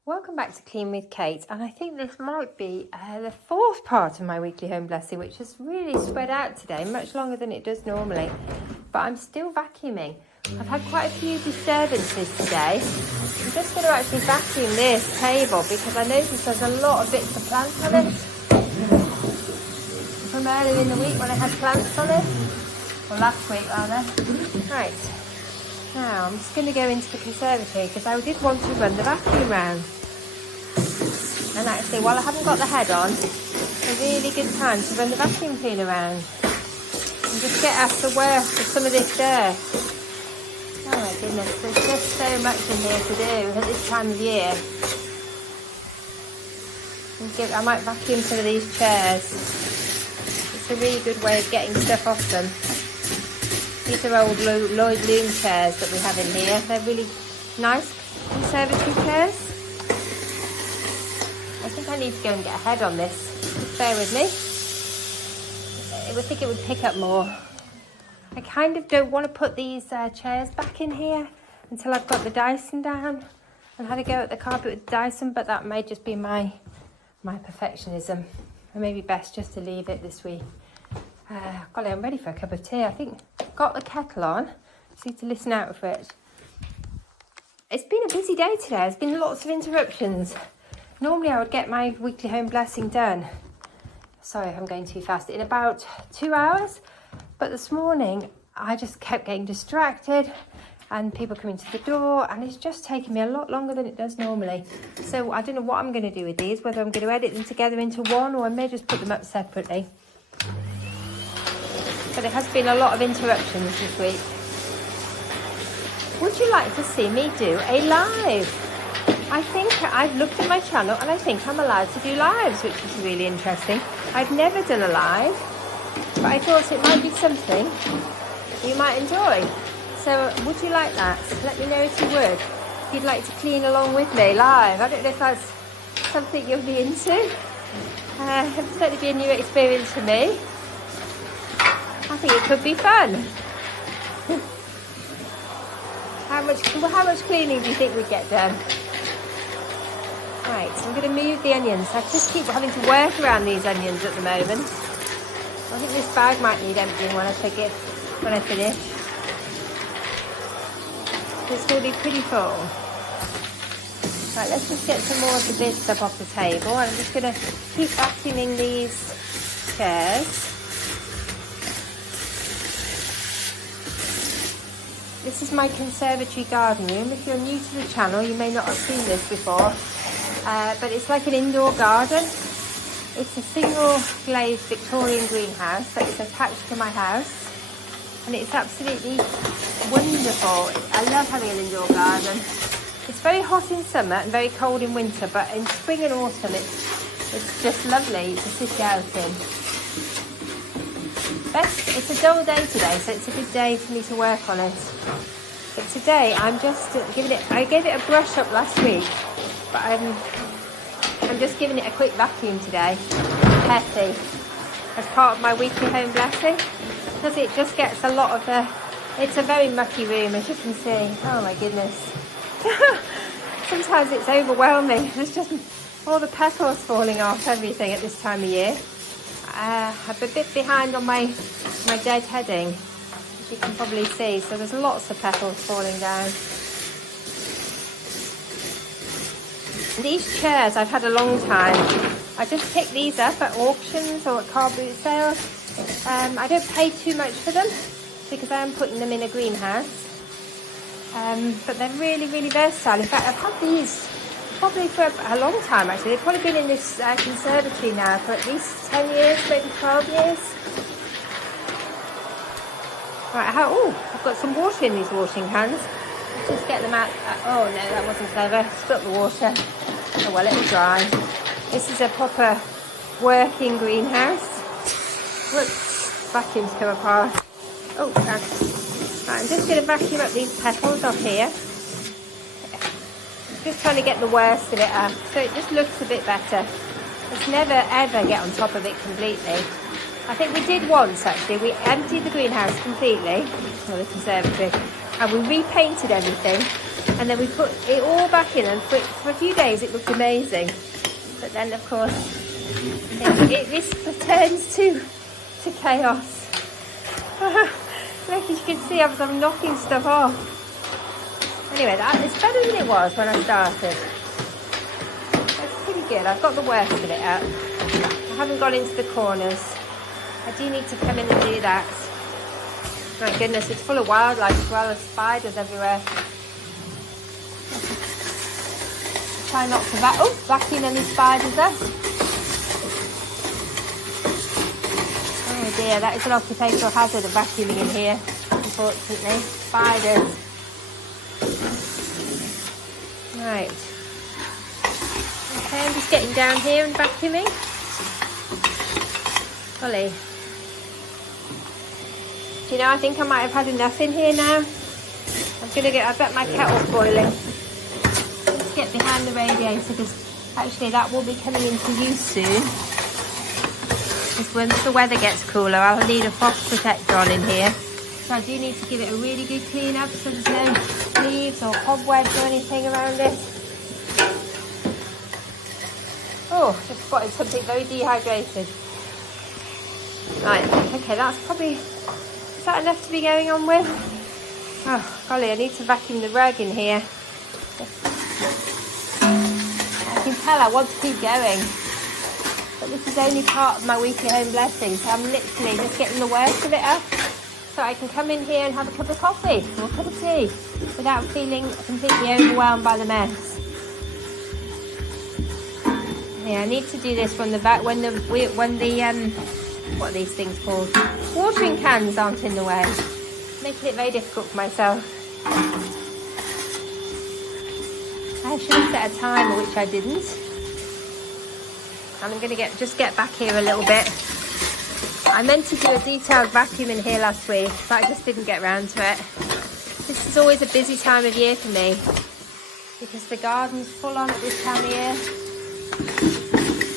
Welcome back to Clean with Kate, and I think this might be the 4th part of my weekly home blessing, which has really spread out today, much longer than it does normally. But I'm still vacuuming. I've had quite a few disturbances today. I'm just going to actually vacuum this table because I noticed there's a lot of bits of plants on it from earlier in the week when I had plants on it, or last week rather. Right. Now, I'm just going to go into the conservatory because I did want to run the vacuum round. And actually, while I haven't got the head on, it's a really good time to run the vacuum cleaner around and just get out the worst of some of this dirt. Oh my goodness, there's just so much in here to do at this time of year. I might vacuum some of these chairs. It's a really good way of getting stuff off them. These are old Lloyd Loom chairs that we have in here. They're really nice conservatory chairs. I think I need to go and get a head on this. Just bear with me. I think it would pick up more. I kind of don't want to put these chairs back in here until I've got the Dyson down and had a go at the carpet with Dyson, but that may just be my perfectionism. It may be best just to leave it this week. Golly, I'm ready for a cup of tea. I think I've got the kettle on. Just need to listen out for it. It's been a busy day today. There's been lots of interruptions. Normally I would get my weekly home blessing done. Sorry if I'm going too fast. In about 2 hours. But this morning I just kept getting distracted and people coming to the door, and it's just taken me a lot longer than it does normally. So I don't know what I'm going to do with these, whether I'm going to edit them together into one or I may just put them up separately. But there has been a lot of interruptions this week. Would you like to see me do a live? I think I've looked at my channel and I think I'm allowed to do lives, which is really interesting. I've never done a live, but I thought it might be something you might enjoy. So would you like that? Let me know if you would. If you'd like to clean along with me live. I don't know if that's something you'll be into. It'll certainly be a new experience for me. I think it could be fun. How much cleaning do you think we'd get done? Right, Right, so I'm going to move the onions. I just keep having to work around these onions at the moment. I think this bag might need emptying when I finish. It's going to be pretty full. Right, let's just get some more of the bits up off the table. I'm just going to keep vacuuming these chairs. This is my conservatory garden room. If you're new to the channel, you may not have seen this before, but it's like an indoor garden. It's a single glazed Victorian greenhouse that is attached to my house, and it's absolutely wonderful. I love having an indoor garden. It's very hot in summer and very cold in winter, but in spring and autumn it's just lovely to sit out in. It's a dull day today, so it's a good day for me to work on it. But today I'm just giving it, I gave it a brush up last week, but I'm just giving it a quick vacuum today, petty, as part of my weekly home blessing, because it just gets a lot of it's a very mucky room, as you can see. Oh my goodness. Sometimes it's overwhelming. There's just all the petals falling off everything at this time of year. I'm a bit behind on my deadheading, as you can probably see, so there's lots of petals falling down. These chairs I've had a long time. I just pick these up at auctions or at car boot sales. I don't pay too much for them because I am putting them in a greenhouse. But they're really, really versatile. In fact, I've had these probably for a long time actually. They've probably been in this conservatory now for at least 10 years, maybe 12 years. Right, I've got some water in these washing cans. Let's just get them out. Oh no, that wasn't clever. Spilt the water. Oh well, it'll dry. This is a proper working greenhouse. Whoops, vacuum's come apart. Oh, right, I'm just going to vacuum up these petals off here. Just trying to get the worst of it up, so it just looks a bit better. Let's never ever get on top of it completely. I think we did once actually. We emptied the greenhouse completely, or the conservatory, and we repainted everything, and then we put it all back in, and for a few days it looked amazing. But then of course this returns to chaos. Like you can see, I'm knocking stuff off. Anyway, it's better than it was when I started. That's pretty good. I've got the worst of it out. I haven't gone into the corners. I do need to come in and do that. My goodness, it's full of wildlife as well as spiders everywhere. Try not to vacuum any spiders up. Oh dear, that is an occupational hazard of vacuuming in here, unfortunately. Spiders. Right. Okay, I'm just getting down here and vacuuming. Golly. Do you know, I think I might have had enough in here now. I bet my kettle's boiling. Let's get behind the radiator because actually that will be coming into use soon. Because once the weather gets cooler, I'll need a frost protector on in here. So I do need to give it a really good clean up so there's no leaves or cobwebs or anything around it. Oh, just spotted something very dehydrated. Right, okay, that's probably, is that enough to be going on with? Oh, golly, I need to vacuum the rug in here. I can tell I want to keep going. But this is only part of my weekly home blessing, so I'm literally just getting the worst of it up. So I can come in here and have a cup of coffee or a cup of tea without feeling completely overwhelmed by the mess. Yeah, I need to do this when the what are these things called? Watering cans aren't in the way, making it very difficult for myself. I should have set a timer, which I didn't. And I'm going to just get back here a little bit. I meant to do a detailed vacuum in here last week, but I just didn't get around to it. This is always a busy time of year for me because the garden's full on at this time of year.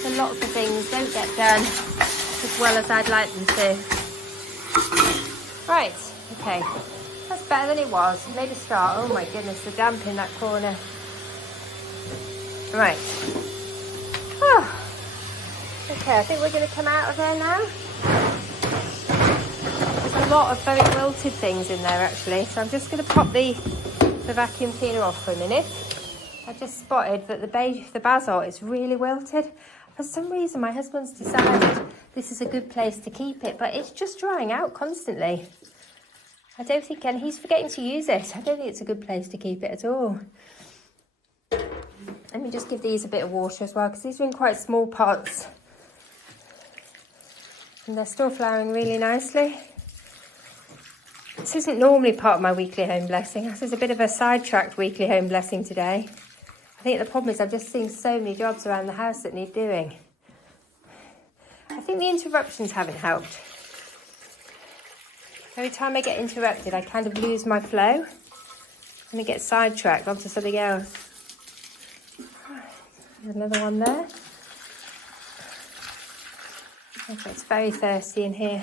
So lots of things don't get done as well as I'd like them to. Right, okay. That's better than it was. Made a start. Oh my goodness, the damp in that corner. Right. Oh, okay, I think we're going to come out of there now. There's a lot of very wilted things in there actually, so I'm just going to pop the vacuum cleaner off for a minute. I just spotted that the basil is really wilted. For some reason my husband's decided this is a good place to keep it, but it's just drying out constantly. I don't think, and he's forgetting to use it. I don't think it's a good place to keep it at all. Let me just give these a bit of water as well, because these are in quite small pots. And they're still flowering really nicely. This isn't normally part of my weekly home blessing. This is a bit of a sidetracked weekly home blessing today. I think the problem is I'm just seeing so many jobs around the house that need doing. I think the interruptions haven't helped. Every time I get interrupted, I kind of lose my flow and I get sidetracked onto something else. There's another one there. Okay, it's very thirsty in here.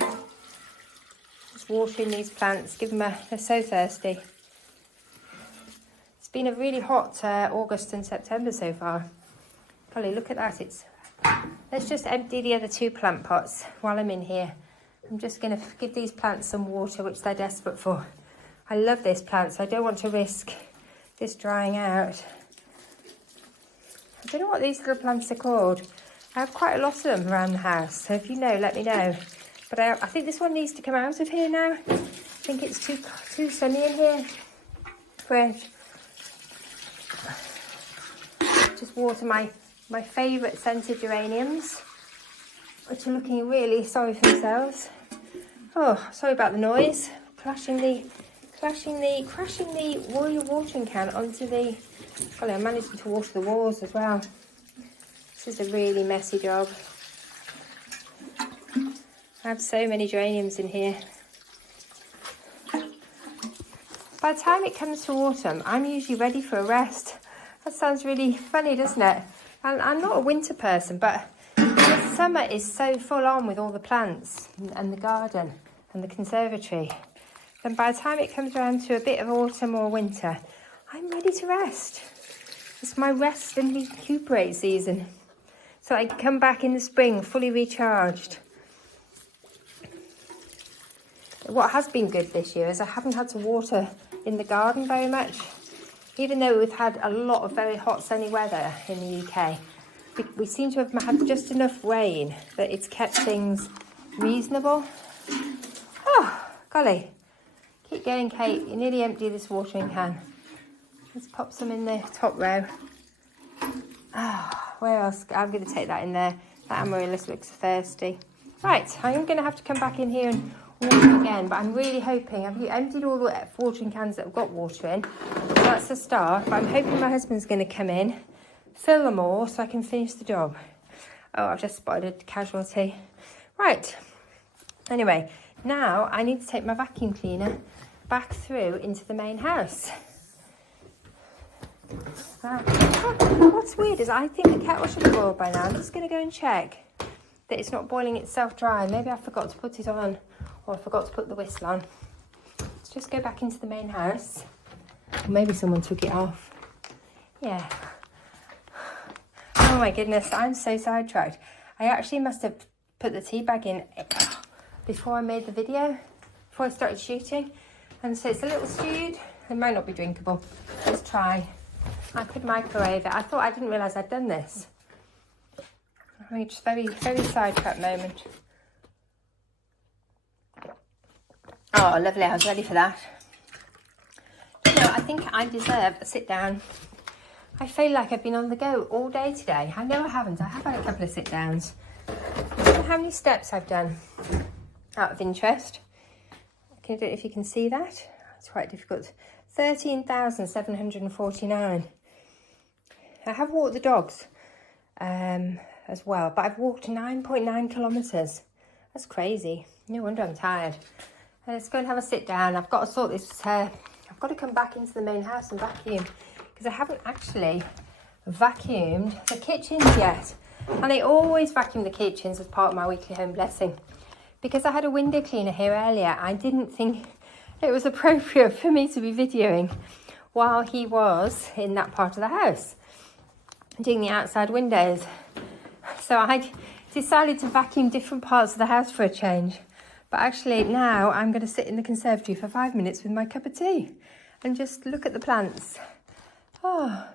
Just watering these plants, they're so thirsty. It's been a really hot August and September so far. Golly, look at that. Let's just empty the other 2 plant pots while I'm in here. I'm just going to give these plants some water, which they're desperate for. I love this plant, so I don't want to risk this drying out. I don't know what these little plants are called. I have quite a lot of them around the house, so if you know, let me know. But I think this one needs to come out of here now. I think it's too sunny in here for it. Just water my favourite scented geraniums, which are looking really sorry for themselves. Oh, sorry about the noise. Crashing the royal watering can onto the... Well, I'm managing to water the walls as well. This is a really messy job. I have so many geraniums in here. By the time it comes to autumn, I'm usually ready for a rest. That sounds really funny, doesn't it? And I'm not a winter person, but the summer is so full on with all the plants and the garden and the conservatory. Then by the time it comes around to a bit of autumn or winter, I'm ready to rest. It's my rest and recuperate season. So I can come back in the spring fully recharged. What has been good this year is I haven't had to water in the garden very much. Even though we've had a lot of very hot sunny weather in the UK, we seem to have had just enough rain that it's kept things reasonable. Oh, golly. Keep going, Kate. You nearly empty this watering can. Let's pop some in the top row. Ah, where else? I'm going to take that in there. That amaryllis looks thirsty. Right, I am going to have to come back in here and water again, but I'm really hoping... Have you emptied all the watering cans that have got water in? So that's a start, but I'm hoping my husband's going to come in, fill them all so I can finish the job. Oh, I've just spotted a casualty. Right. Anyway, now I need to take my vacuum cleaner back through into the main house. What's weird is I think the kettle should have boiled by now. I'm just going to go and check that it's not boiling itself dry. Maybe I forgot to put it on, or I forgot to put the whistle on. Let's just go back into the main house. Or maybe someone took it off. Yeah. Oh my goodness, I'm so sidetracked. I actually must have put the tea bag in before I made the video, before I started shooting. And so it's a little stewed. It might not be drinkable. Let's try. I could microwave it. I didn't realise I'd done this. I mean, just very, very sidetracked moment. Oh, lovely. I was ready for that. You know, I think I deserve a sit down. I feel like I've been on the go all day today. I know I haven't. I have had a couple of sit downs. I don't know how many steps I've done out of interest. I don't know if you can see that. It's quite difficult. 13,749. I have walked the dogs as well, but I've walked 9.9 kilometres. That's crazy. No wonder I'm tired. Let's go and have a sit down. I've got to sort this. I've got to come back into the main house and vacuum, because I haven't actually vacuumed the kitchens yet. And I always vacuum the kitchens as part of my weekly home blessing. Because I had a window cleaner here earlier, I didn't think it was appropriate for me to be videoing while he was in that part of the house, doing the outside windows. So I decided to vacuum different parts of the house for a change. But actually now I'm going to sit in the conservatory for 5 minutes with my cup of tea and just look at the plants. Oh.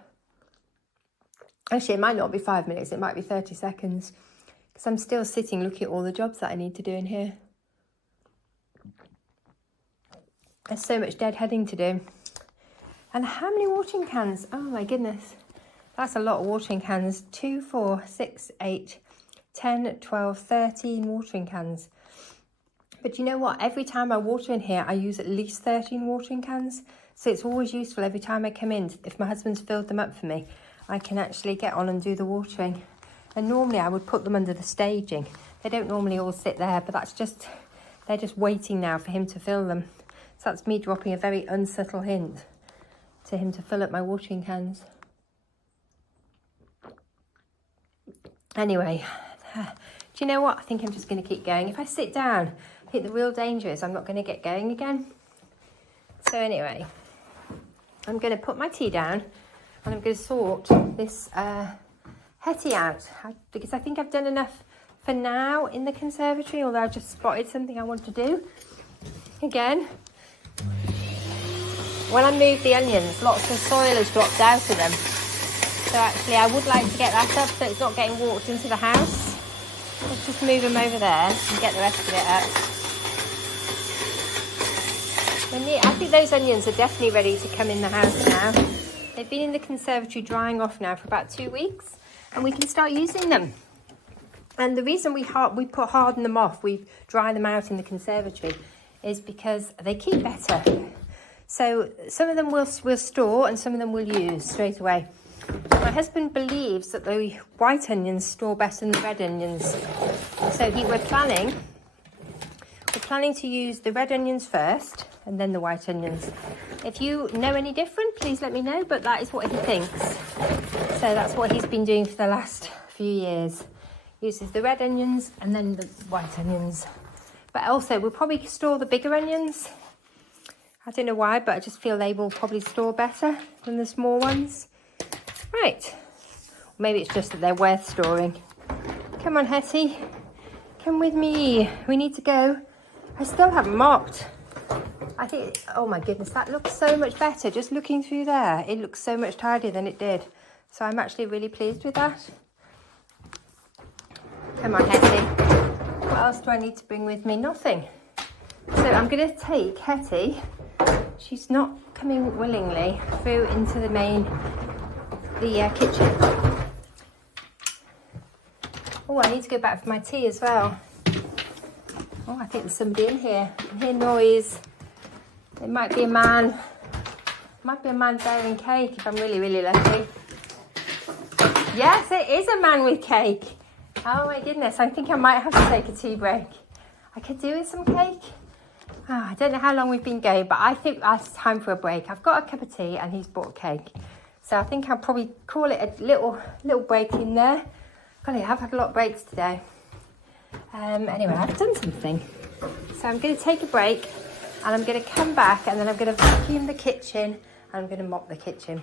Actually, it might not be 5 minutes, it might be 30 seconds. Because I'm still sitting looking at all the jobs that I need to do in here. There's so much deadheading to do. And how many watering cans? Oh my goodness. That's a lot of watering cans. 2, 4, 6, 8, 10, 12, 13 watering cans. But you know what? Every time I water in here, I use at least 13 watering cans. So it's always useful every time I come in. If my husband's filled them up for me, I can actually get on and do the watering. And normally I would put them under the staging. They don't normally all sit there, but they're just waiting now for him to fill them. So that's me dropping a very unsubtle hint to him to fill up my watering cans. Anyway, do you know what? I think I'm just going to keep going. If I sit down, I think the real danger is I'm not going to get going again. So anyway, I'm going to put my tea down and I'm going to sort this Hetty out because I think I've done enough for now in the conservatory, although I just spotted something I want to do. Again, when I move the onions, lots of soil has dropped out of them. So actually I would like to get that up so it's not getting walked into the house. Let's just move them over there and get the rest of it up. I think those onions are definitely ready to come in the house now. They've been in the conservatory drying off now for about 2 weeks and we can start using them. And the reason we harden them off, we dry them out in the conservatory, is because they keep better. So some of them we'll store and some of them we'll use straight away. My husband believes that the white onions store better than the red onions. So we're planning to use the red onions first and then the white onions. If you know any different, please let me know, but that is what he thinks. So that's what he's been doing for the last few years. Uses the red onions and then the white onions. But also we'll probably store the bigger onions. I don't know why, but I just feel they will probably store better than the small ones. Right. Maybe it's just that they're worth storing. Come on, Hetty. Come with me. We need to go. I still haven't mopped. I think, oh my goodness, that looks so much better. Just looking through there, it looks so much tidier than it did. So I'm actually really pleased with that. Come on, Hetty. What else do I need to bring with me? Nothing. So I'm going to take Hetty. She's not coming willingly through into the kitchen. Oh, I need to go back for my tea as well. Oh, I think there's somebody in here. I can hear noise. It might be a man. It might be a man bearing cake if I'm really, really lucky. Yes, it is a man with cake. Oh my goodness, I think I might have to take a tea break. I could do with some cake. Oh, I don't know how long we've been going, but I think it's time for a break. I've got a cup of tea and he's bought cake. So I think I'll probably call it a little break in there. Golly, I've had a lot of breaks today. Anyway, I've done something. So I'm going to take a break and I'm going to come back and then I'm going to vacuum the kitchen and I'm going to mop the kitchen.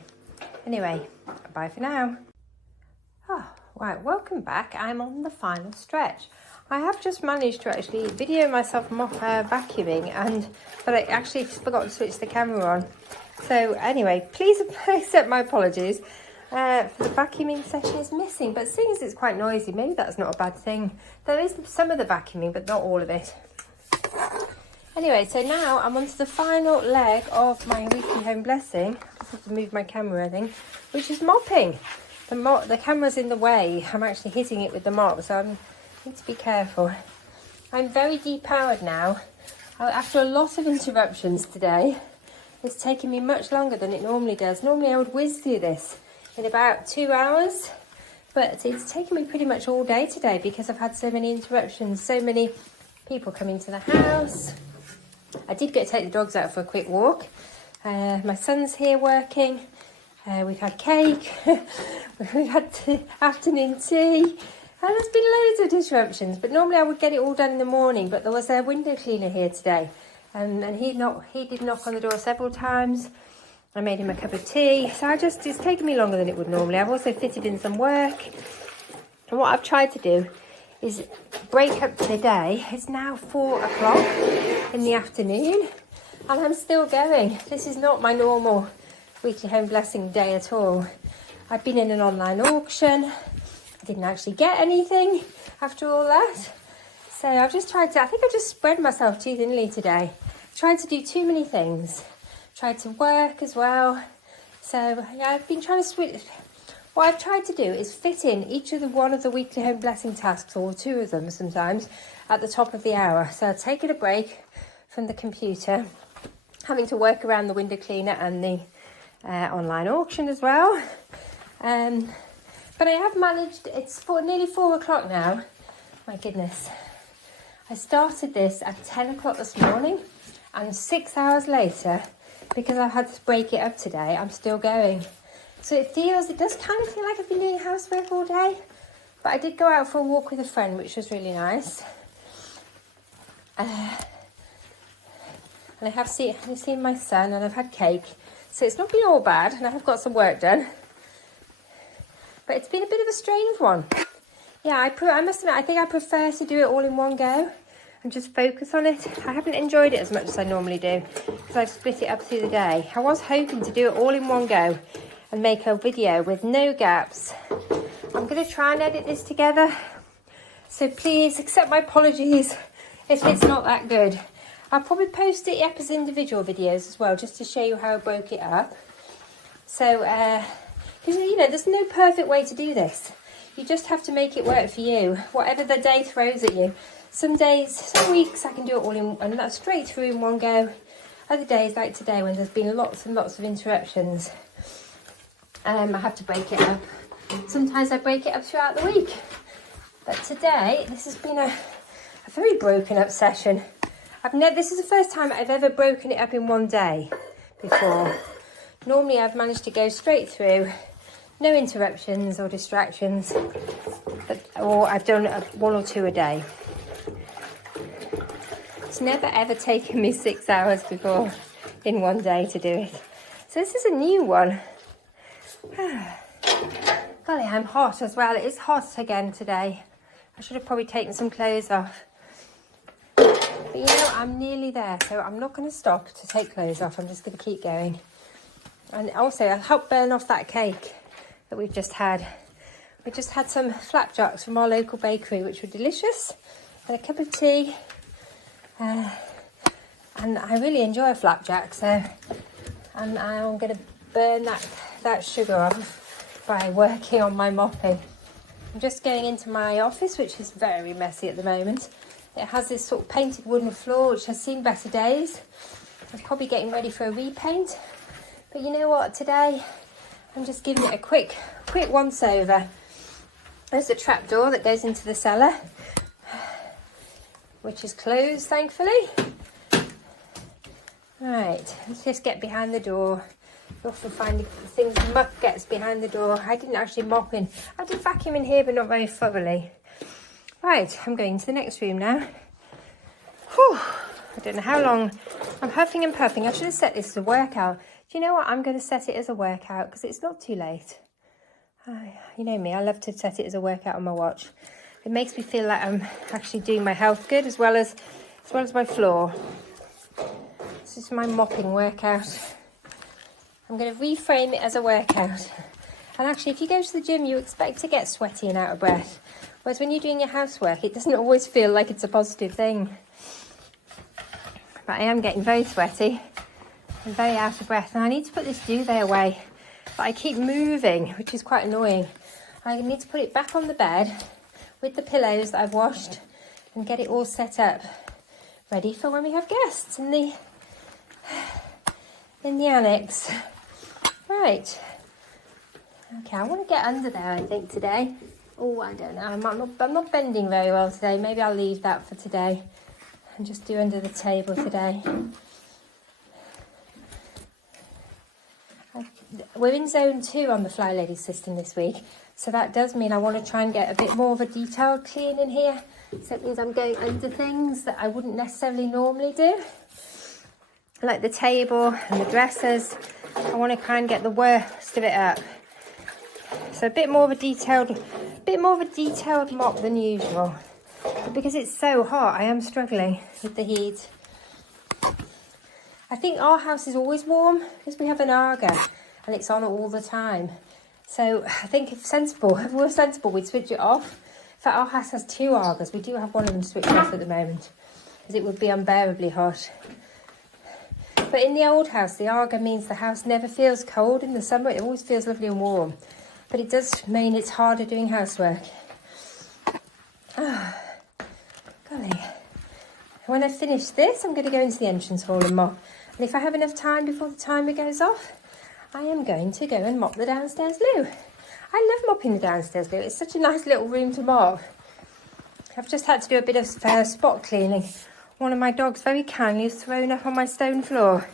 Anyway, bye for now. Oh, right, welcome back. I'm on the final stretch. I have just managed to actually video myself vacuuming, but I actually forgot to switch the camera on. So anyway, please accept my apologies. The vacuuming session is missing, but seeing as it's quite noisy, maybe that's not a bad thing. There is some of the vacuuming, but not all of it. Anyway, so now I'm on to the final leg of my weekly home blessing. I just have to move my camera, I think, which is mopping. The camera's in the way. I'm actually hitting it with the mop, so I need to be careful. I'm very depowered now. After a lot of interruptions today, it's taken me much longer than it normally does. Normally I would whiz through this in about 2 hours, but it's taken me pretty much all day today because I've had so many interruptions, so many people coming to the house. I did get to take the dogs out for a quick walk. My son's here working. We've had cake. We've had afternoon tea. And there's been loads of disruptions, but normally I would get it all done in the morning, but there was a window cleaner here today. And he did knock on the door several times. I made him a cup of tea. So it's taken me longer than it would normally. I've also fitted in some work. And what I've tried to do is break up the day. It's now 4 o'clock in the afternoon and I'm still going. This is not my normal weekly home blessing day at all. I've been in an online auction. I didn't actually get anything after all that. So I've just tried to, I think I've just spread myself too thinly today. Tried to do too many things. Tried to work as well. So yeah, I've been trying to switch. What I've tried to do is fit in one of the weekly home blessing tasks, or 2 of them sometimes, at the top of the hour. So I've taken a break from the computer, having to work around the window cleaner and the online auction as well. But I have managed, it's nearly 4 o'clock now. My goodness. I started this at 10 o'clock this morning, and 6 hours later, because I've had to break it up today, I'm still going. So it does kind of feel like I've been doing housework all day. But I did go out for a walk with a friend, which was really nice. And I have seen my son, and I've had cake. So it's not been all bad, and I have got some work done. But it's been a bit of a strange one. Yeah, I must admit, I think I prefer to do it all in one go and just focus on it. I haven't enjoyed it as much as I normally do because I've split it up through the day. I was hoping to do it all in one go and make a video with no gaps. I'm going to try and edit this together. So please accept my apologies if it's not that good. I'll probably post it up as individual videos as well, just to show you how I broke it up. So, because you know, there's no perfect way to do this. You just have to make it work for you, whatever the day throws at you. Some days, some weeks I can do it all in, and that's straight through in one go. Other days, like today, when there's been lots and lots of interruptions, I have to break it up. Sometimes I break it up throughout the week. But today, this has been a very broken up session. This is the first time I've ever broken it up in one day before. Normally I've managed to go straight through, no interruptions or distractions, or I've done 1 or 2 a day. It's never ever taken me 6 hours before in one day to do it. So this is a new one. Golly, I'm hot as well. It is hot again today. I should have probably taken some clothes off. But you know, I'm nearly there, so I'm not going to stop to take clothes off. I'm just going to keep going. And also, I'll help burn off that cake that we've just had. We just had some flapjacks from our local bakery, which were delicious, and a cup of tea. And I really enjoy a flapjack, so I'm going to burn that sugar off by working on my mopping. I'm just going into my office, which is very messy at the moment. It has this sort of painted wooden floor, which has seen better days. I was probably getting ready for a repaint. But you know what, today I'm just giving it a quick once over. There's a trapdoor that goes into the cellar, which is closed, thankfully. Right, let's just get behind the door. You often find things, muck gets behind the door. I didn't actually mop in. I did vacuum in here, but not very thoroughly. Right, I'm going to the next room now. Whew, I don't know how long. I'm huffing and puffing. I should have set this as a workout. Do you know what? I'm going to set it as a workout because it's not too late. You know me, I love to set it as a workout on my watch. It makes me feel like I'm actually doing my health good as well as my floor. This is my mopping workout. I'm going to reframe it as a workout. And actually, if you go to the gym, you expect to get sweaty and out of breath. Whereas when you're doing your housework, it doesn't always feel like it's a positive thing. But I am getting very sweaty and very out of breath. And I need to put this duvet away. But I keep moving, which is quite annoying. I need to put it back on the bed with the pillows that I've washed and get it all set up, ready for when we have guests in the annex. Right. Okay, I want to get under there, I think, today. Oh, I don't know. I'm not bending very well today. Maybe I'll leave that for today and just do under the table today. We're in zone 2 on the FlyLady system this week. So that does mean I want to try and get a bit more of a detailed clean in here. So it means I'm going under things that I wouldn't necessarily normally do. Like the table and the dressers. I want to try and get the worst of it up. So a bit more of a detailed bit more of a detailed mop than usual. But because it's so hot, I am struggling with the heat. I think our house is always warm because we have an Arga and it's on all the time. So I think if we were sensible, we'd switch it off. In fact, our house has 2 Argas. We do have one of them switched off at the moment because it would be unbearably hot. But in the old house, the Arga means the house never feels cold in the summer. It always feels lovely and warm. But it does mean it's harder doing housework. Oh, golly. When I finish this, I'm going to go into the entrance hall and mop. And if I have enough time before the timer goes off, I am going to go and mop the downstairs loo. I love mopping the downstairs loo. It's such a nice little room to mop. I've just had to do a bit of spot cleaning. One of my dogs very kindly has thrown up on my stone floor.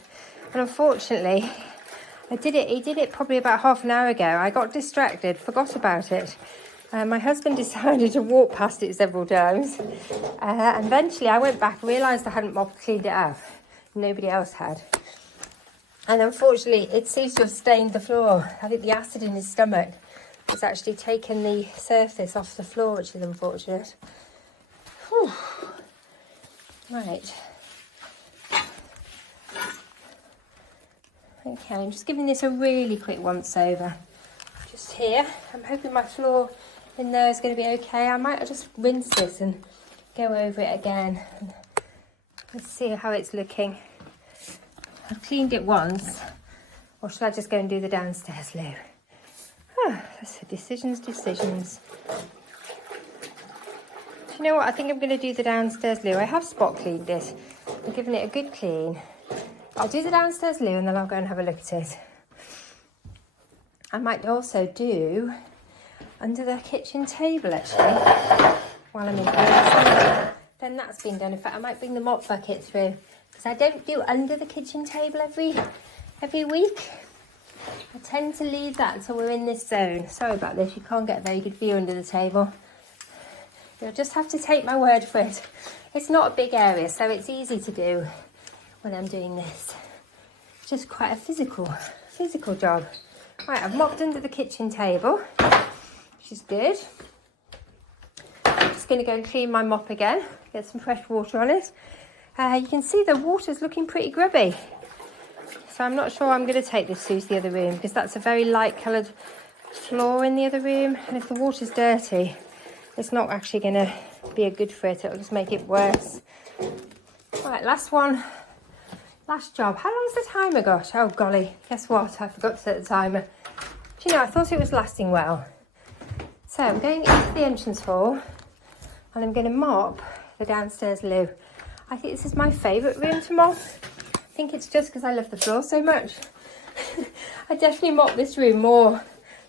And unfortunately, he did it probably about half an hour ago. I got distracted, forgot about it. My husband decided to walk past it several times. And eventually I went back and realised I hadn't cleaned it up. Nobody else had. And unfortunately, it seems to have stained the floor. I think the acid in his stomach has actually taken the surface off the floor, which is unfortunate. Whew. Right. Okay, I'm just giving this a really quick once over. Just here. I'm hoping my floor in there is going to be okay. I might just rinse this and go over it again. Let's see how it's looking. I've cleaned it once, or should I just go and do the downstairs loo? Oh, that's decisions. Do you know what? I think I'm going to do the downstairs loo. I have spot cleaned it. I'm giving it a good clean. I'll do the downstairs loo and then I'll go and have a look at it. I might also do under the kitchen table actually, while I'm in here. Then that's been done. In fact, I might bring the mop bucket through because I don't do under the kitchen table every week. I tend to leave that until we're in this zone. Sorry about this, you can't get a very good view under the table. You'll just have to take my word for it. It's not a big area, so it's easy to do when I'm doing this. It's just quite a physical job. Right, I've mopped under the kitchen table, which is good. I'm just going to go and clean my mop again, get some fresh water on it. You can see the water's looking pretty grubby. So I'm not sure I'm going to take this to the other room because that's a very light coloured floor in the other room. And if the water's dirty, it's not actually going to be a good for it. It'll just make it worse. Right, last one. Last job. How long's the timer got? Oh, golly. Guess what? I forgot to set the timer. Do you know, I thought it was lasting well. So I'm going into the entrance hall and I'm going to mop the downstairs loo. I think this is my favourite room to mop. I think it's just because I love the floor so much. I definitely mop this room more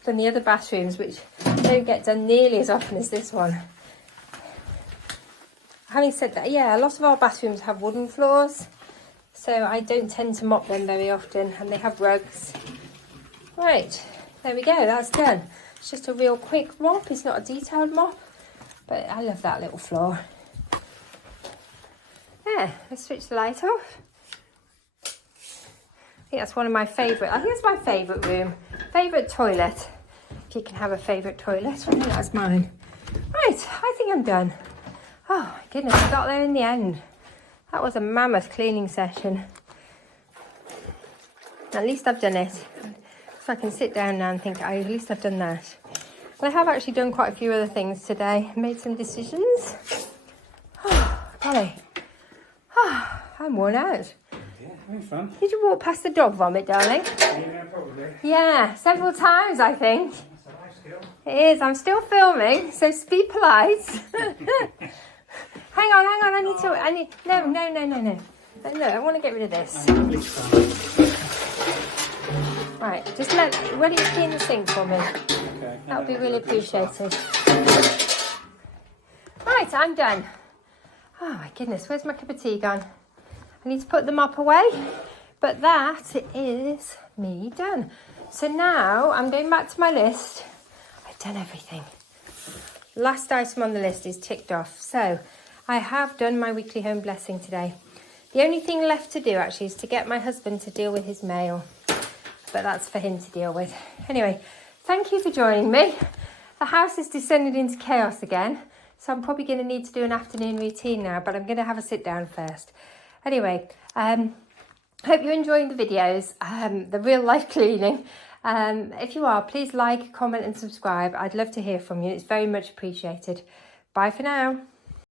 than the other bathrooms, which don't get done nearly as often as this one. Having said that, yeah, a lot of our bathrooms have wooden floors, so I don't tend to mop them very often, and they have rugs. Right, there we go, that's done. It's just a real quick mop, it's not a detailed mop, but I love that little floor. There, let's switch the light off. I think that's one of my favourite, I think it's my favourite room. Favourite toilet. If you can have a favourite toilet, I think that's mine. Right, I think I'm done. Oh my goodness, I got there in the end. That was a mammoth cleaning session. At least I've done it. So I can sit down now and think, at least I've done that. And I have actually done quite a few other things today. Made some decisions. Oh, golly. Oh, I'm worn out. Yeah, having fun. Did you walk past the dog vomit, darling? Yeah, probably. Yeah, several times, I think. That's a nice skill. It is. I'm still filming, so be polite. Hang on. I need. No. No, I want to get rid of this. Right, just let it clean the sink for me. Okay. That would be really appreciated. Right, I'm done. Oh my goodness, where's my cup of tea gone? I need to put the mop away, but that is me done. So now I'm going back to my list. I've done everything. Last item on the list is ticked off. So I have done my weekly home blessing today. The only thing left to do actually is to get my husband to deal with his mail, but that's for him to deal with. Anyway, thank you for joining me. the house is descending into chaos again. So I'm probably going to need to do an afternoon routine now, but I'm going to have a sit down first. Anyway, hope you're enjoying the videos, the real life cleaning. If you are, please like, comment and subscribe. I'd love to hear from you. It's very much appreciated. Bye for now.